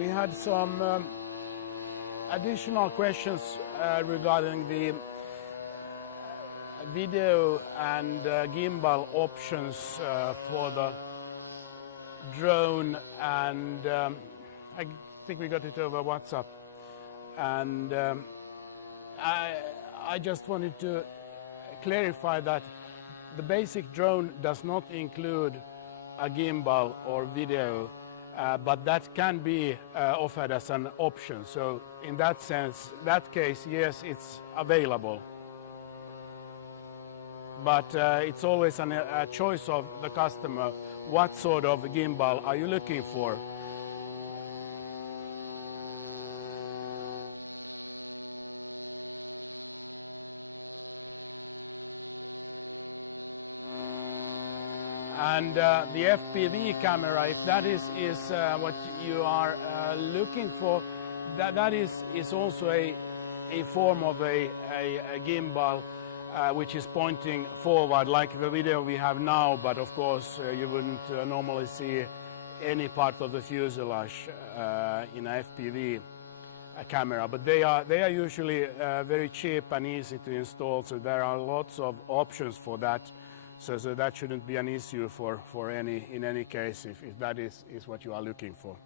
we had some additional questions regarding the video and gimbal options for the drone, and I think we got it over WhatsApp, and I just wanted to clarify that the basic drone does not include a gimbal or video, but that can be offered as an option. So in that sense, that case, yes, it's available. But it's always a choice of the customer. What sort of gimbal are you looking for? And the FPV camera, if that is what you are looking for, that is also a form of a gimbal which is pointing forward, like the video we have now, but of course you wouldn't normally see any part of the fuselage in a FPV camera, but they are usually very cheap and easy to install, so there are lots of options for that. So that shouldn't be an issue in any case if that is what you are looking for.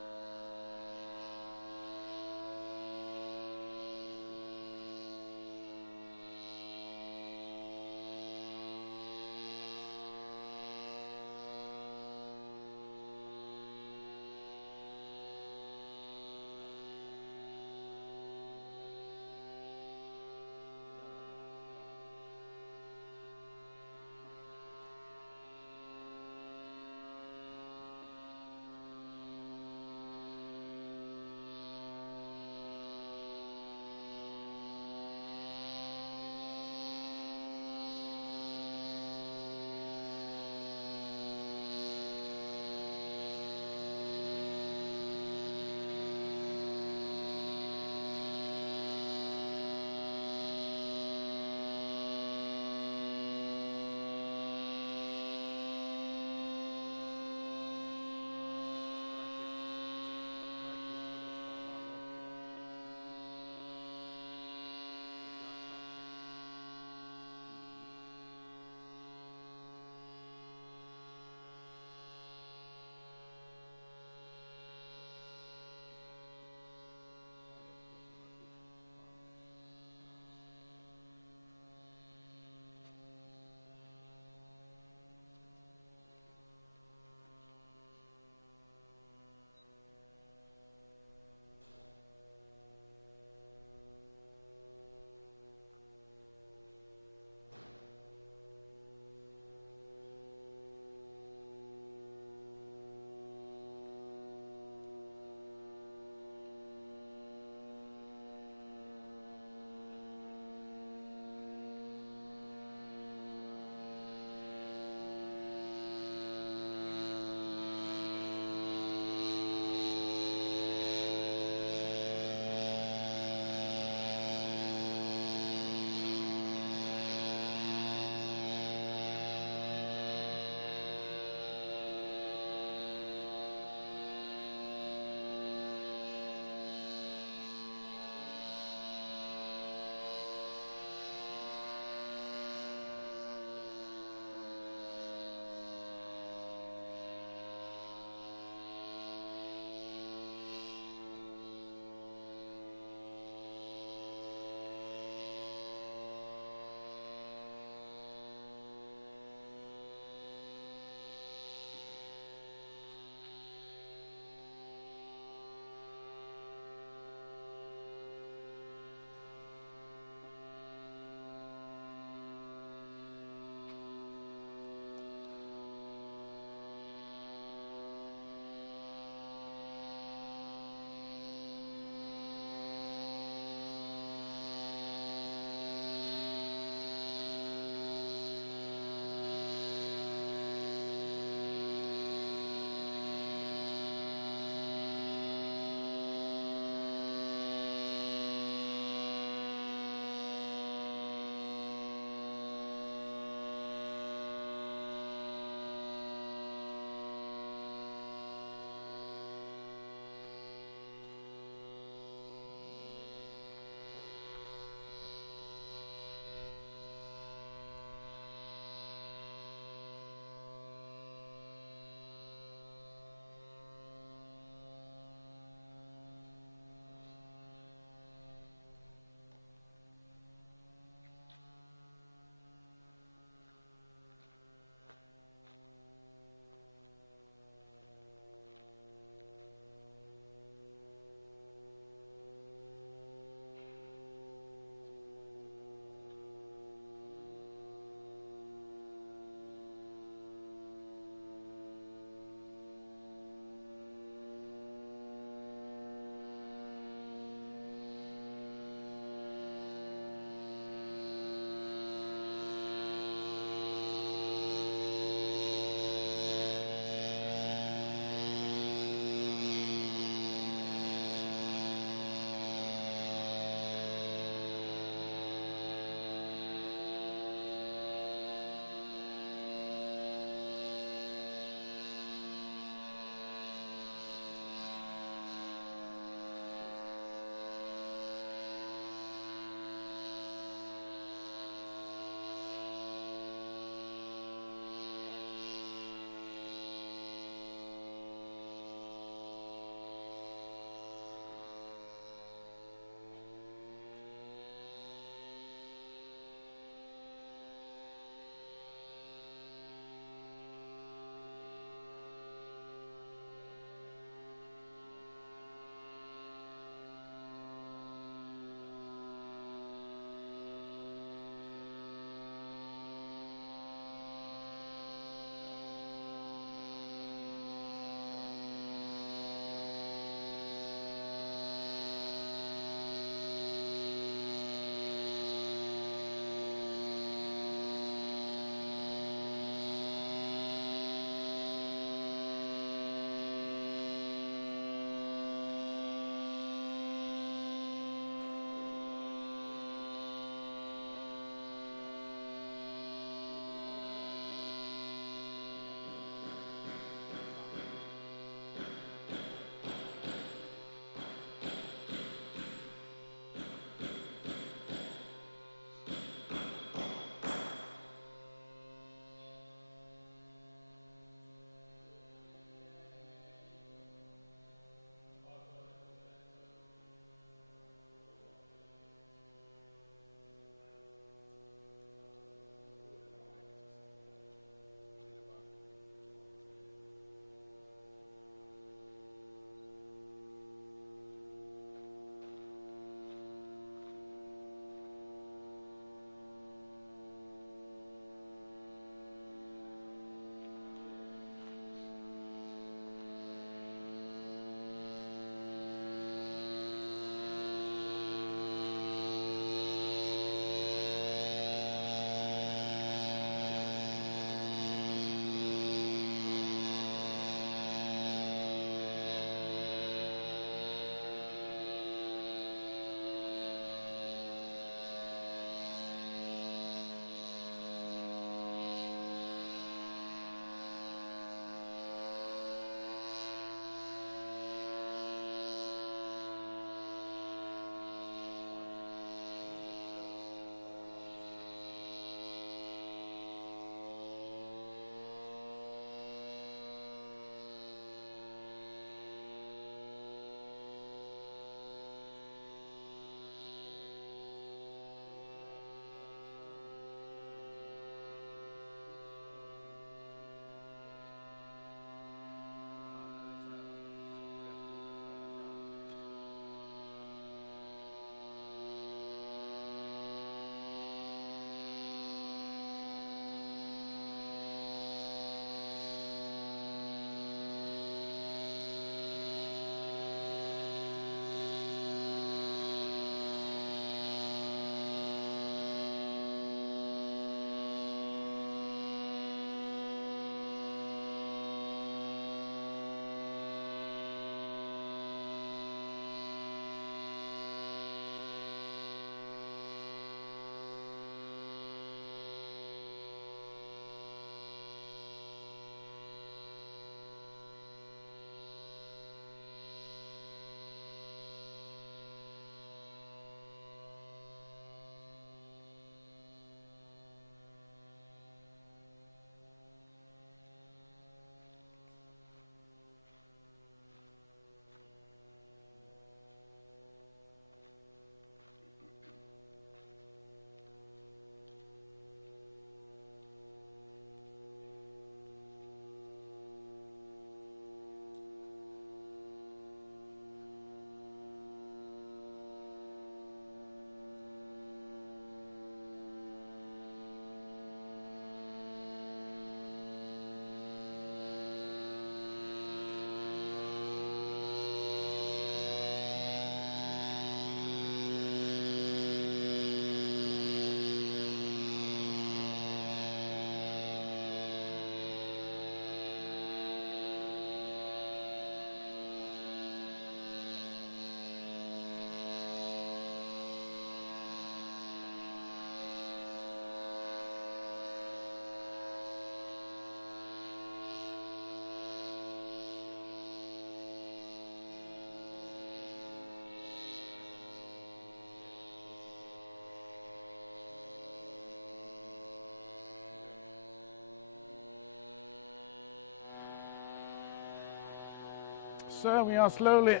So we are slowly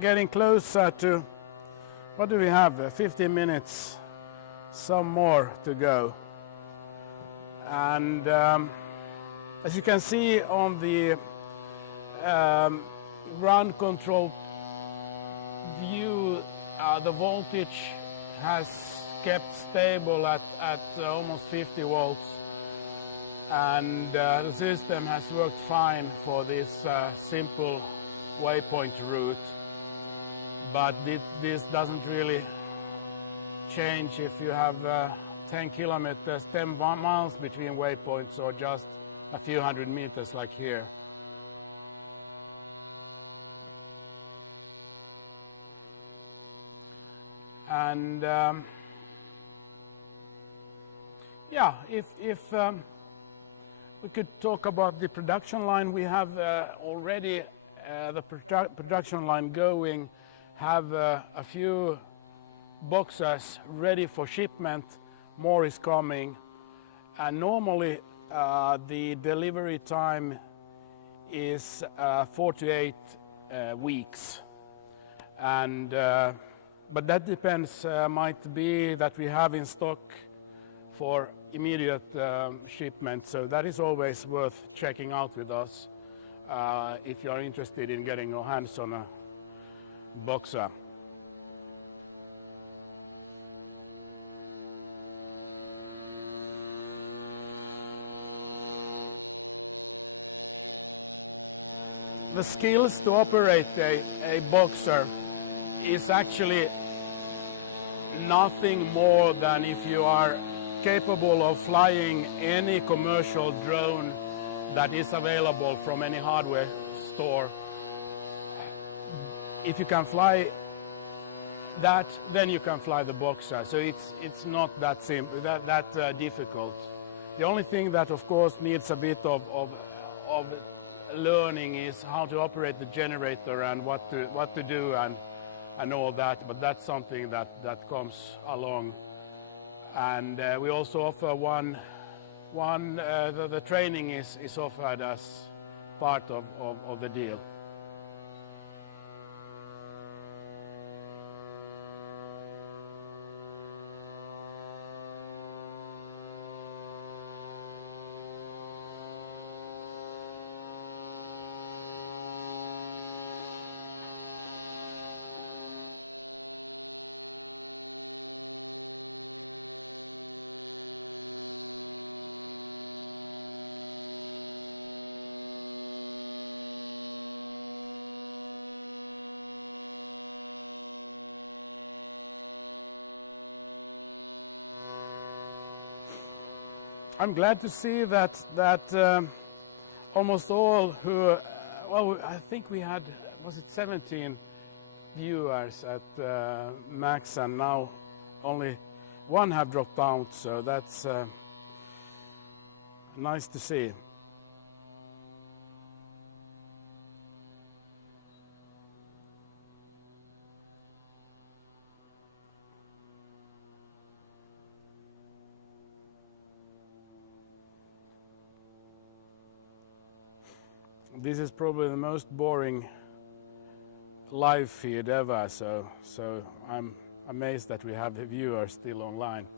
getting closer to, what do we have, 15 minutes, some more to go. And as you can see on the ground control view, the voltage has kept stable at almost 50 volts, and the system has worked fine for this simple waypoint route. But this doesn't really change if you have 10 kilometers, 10 miles between waypoints, or just a few hundred meters like here. And yeah, if we could talk about the production line, we have already the production line going, have a few boxers ready for shipment, more is coming, and normally the delivery time is 4 to 8 weeks, and but that depends, might be that we have in stock for immediate shipment, so that is always worth checking out with us if you are interested in getting your hands on a Boxer. The skills to operate a Boxer is actually nothing more than if you are capable of flying any commercial drone that is available from any hardware store. If you can fly that, then you can fly the Boxer. So it's not that simple, that difficult. The only thing that of course needs a bit of learning is how to operate the generator and what to do and all that, but that's something that comes along. And we also offer the training is offered as part of the deal. I'm glad to see that almost all who, well, I think we had, was it 17 viewers at max, and now only one have dropped out, so that's nice to see. This is probably the most boring live feed ever, so I'm amazed that we have the viewers still online.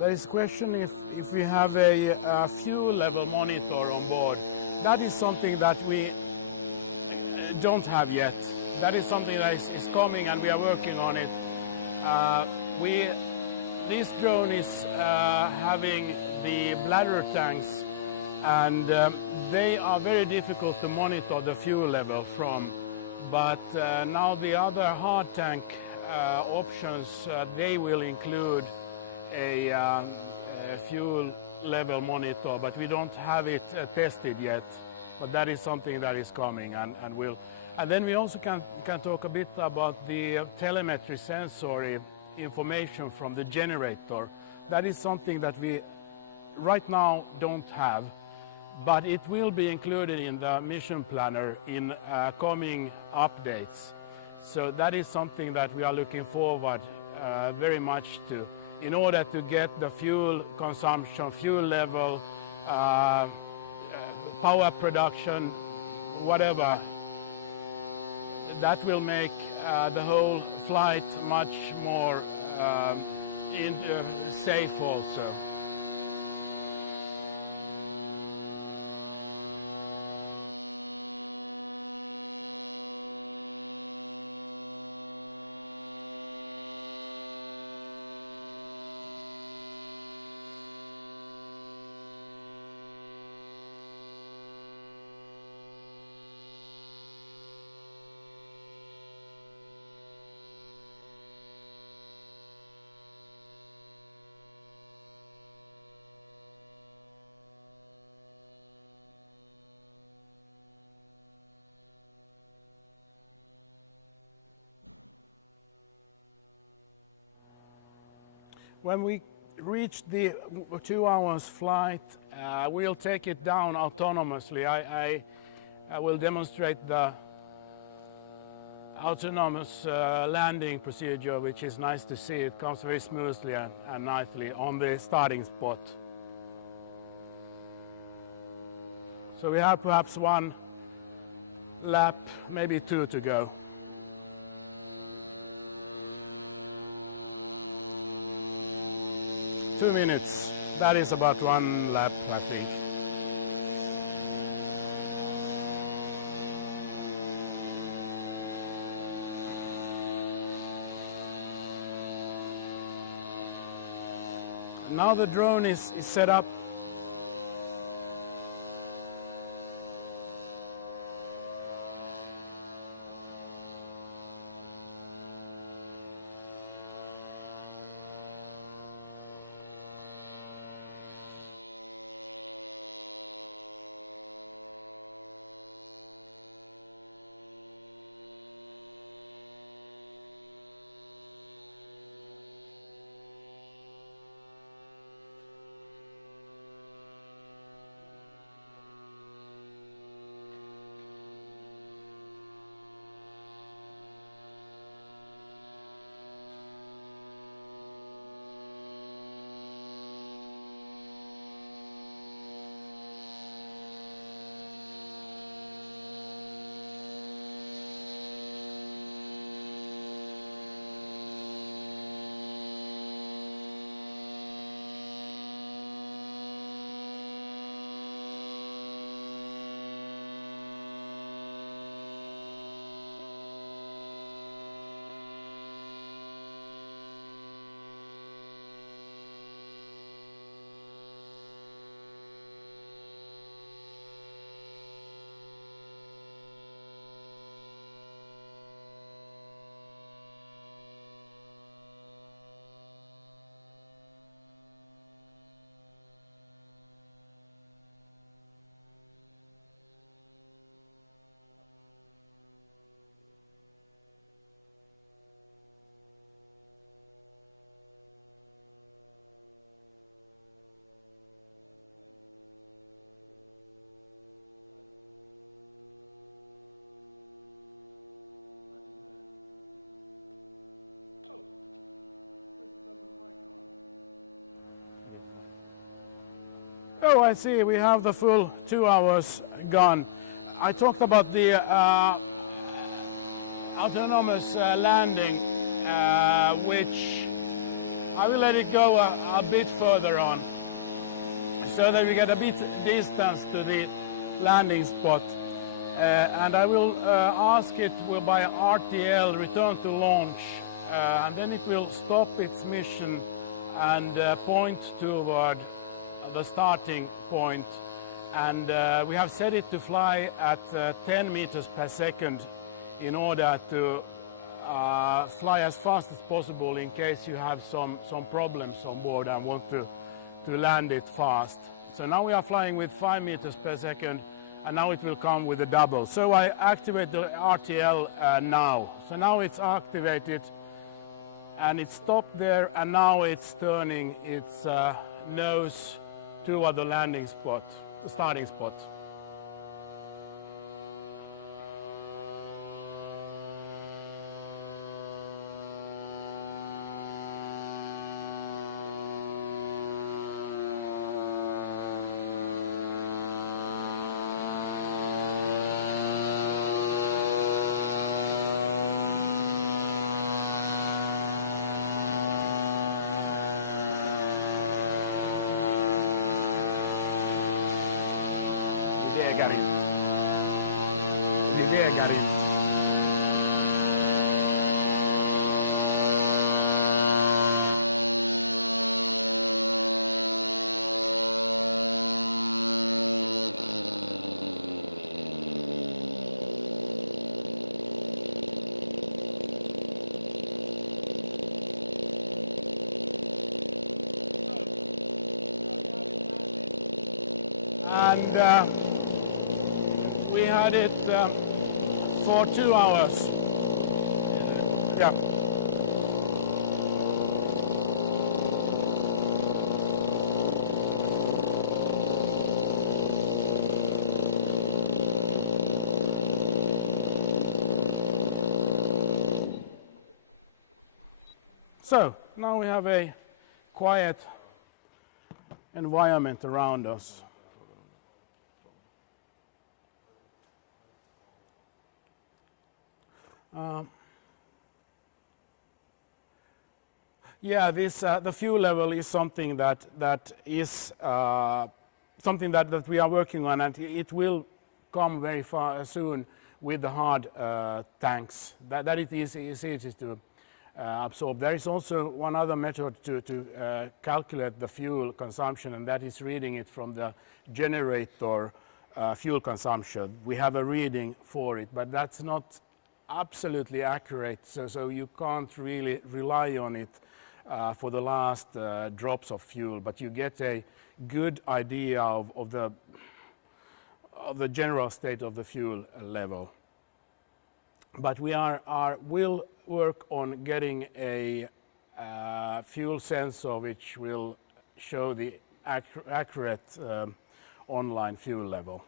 There is a question if we have a fuel level monitor on board. That is something that we don't have yet. That is something that is coming, and we are working on it. This drone is having the bladder tanks, and they are very difficult to monitor the fuel level from. But now the other hard tank options, they will include a fuel level monitor, but we don't have it tested yet. But that is something that is coming, and will. And then we also can talk a bit about the telemetry sensory information from the generator. That is something that we right now don't have, but it will be included in the mission planner in coming updates. So that is something that we are looking forward very much to, in order to get the fuel consumption, fuel level, power production, whatever. That will make the whole flight much more safe also. When we reach the 2 hours flight, we'll take it down autonomously. I will demonstrate the autonomous landing procedure, which is nice to see. It comes very smoothly and nicely on the starting spot. So we have perhaps 1 lap, maybe 2 to go. Two minutes. That is about 1 lap, I think. Now the drone is set up. Oh, I see. We have the full 2 hours gone. I talked about the autonomous landing, which I will let it go a bit further on so that we get a bit distance to the landing spot. And I will ask it will by RTL return to launch, and then it will stop its mission and point toward the starting point. And we have set it to fly at 10 meters per second in order to fly as fast as possible in case you have some problems on board and want to land it fast. So now we are flying with 5 meters per second, and now it will come with a double. So I activate the RTL now. So now it's activated and it stopped there, and now it's turning its nose toward the landing spot, the starting spot. And we had it for 2 hours. Yeah. So now we have a quiet environment around us. Yeah, this the fuel level is something that is something that we are working on, and it will come very far soon with the hard tanks. That it is easy to absorb. There is also one other method to calculate the fuel consumption, and that is reading it from the generator fuel consumption. We have a reading for it, but that's not absolutely accurate, so you can't really rely on it for the last drops of fuel, but you get a good idea of the general state of the fuel level. But we will work on getting a fuel sensor which will show the accurate online fuel level.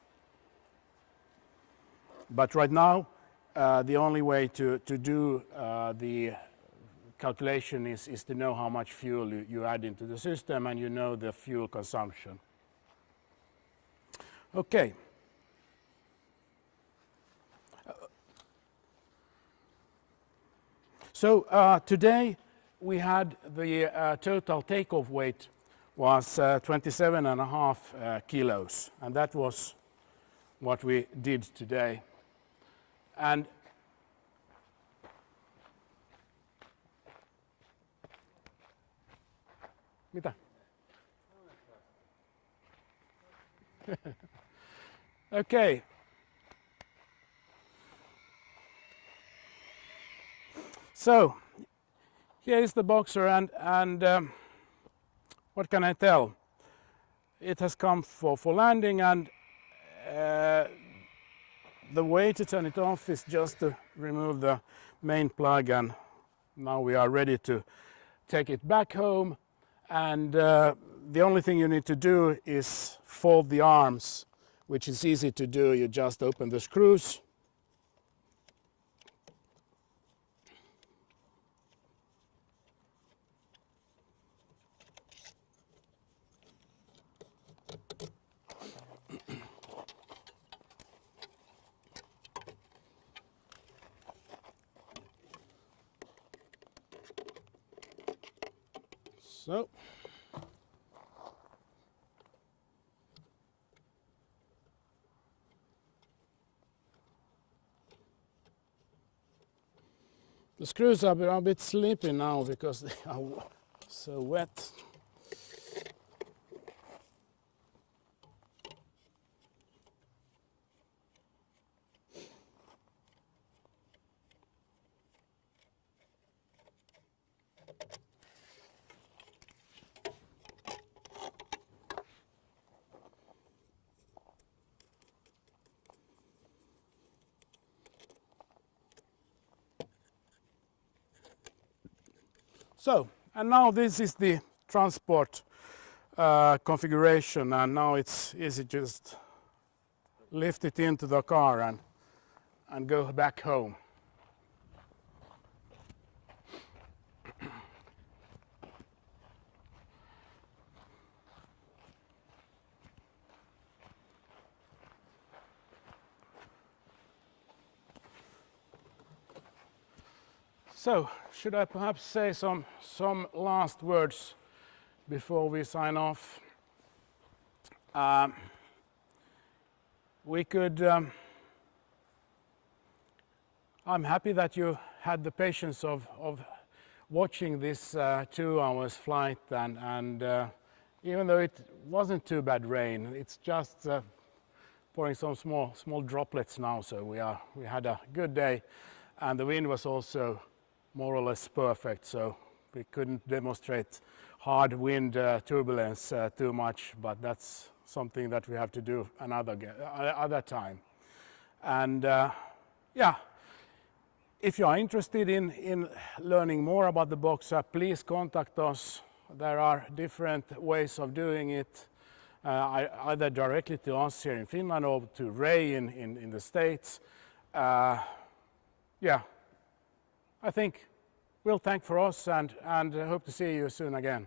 But right now, the only way to do the calculation is to know how much fuel you add into the system, and you know the fuel consumption. Okay. So today we had the total takeoff weight was 27.5 kilos, and that was what we did today. And mitä? Okay. So here is the Boxer, and what can I tell? It has come for landing, and the way to turn it off is just to remove the main plug, and now we are ready to take it back home. And the only thing you need to do is fold the arms, which is easy to do. You just open the screws. So the screws are a bit sleepy now because they are so wet. So, and now this is the transport configuration, and now it's easy just lift it into the car and go back home. So, should I perhaps say some last words before we sign off? I'm happy that you had the patience of watching this 2 hours flight, and even though it wasn't too bad rain, it's just pouring some small droplets now, so we had a good day, and the wind was also more or less perfect, so we couldn't demonstrate hard wind turbulence too much, but that's something that we have to do another time. And yeah, if you are interested in learning more about the Boxer, please contact us. There are different ways of doing it, either directly to us here in Finland or to Ray in the States. Yeah, I think we'll thank for us and hope to see you soon again.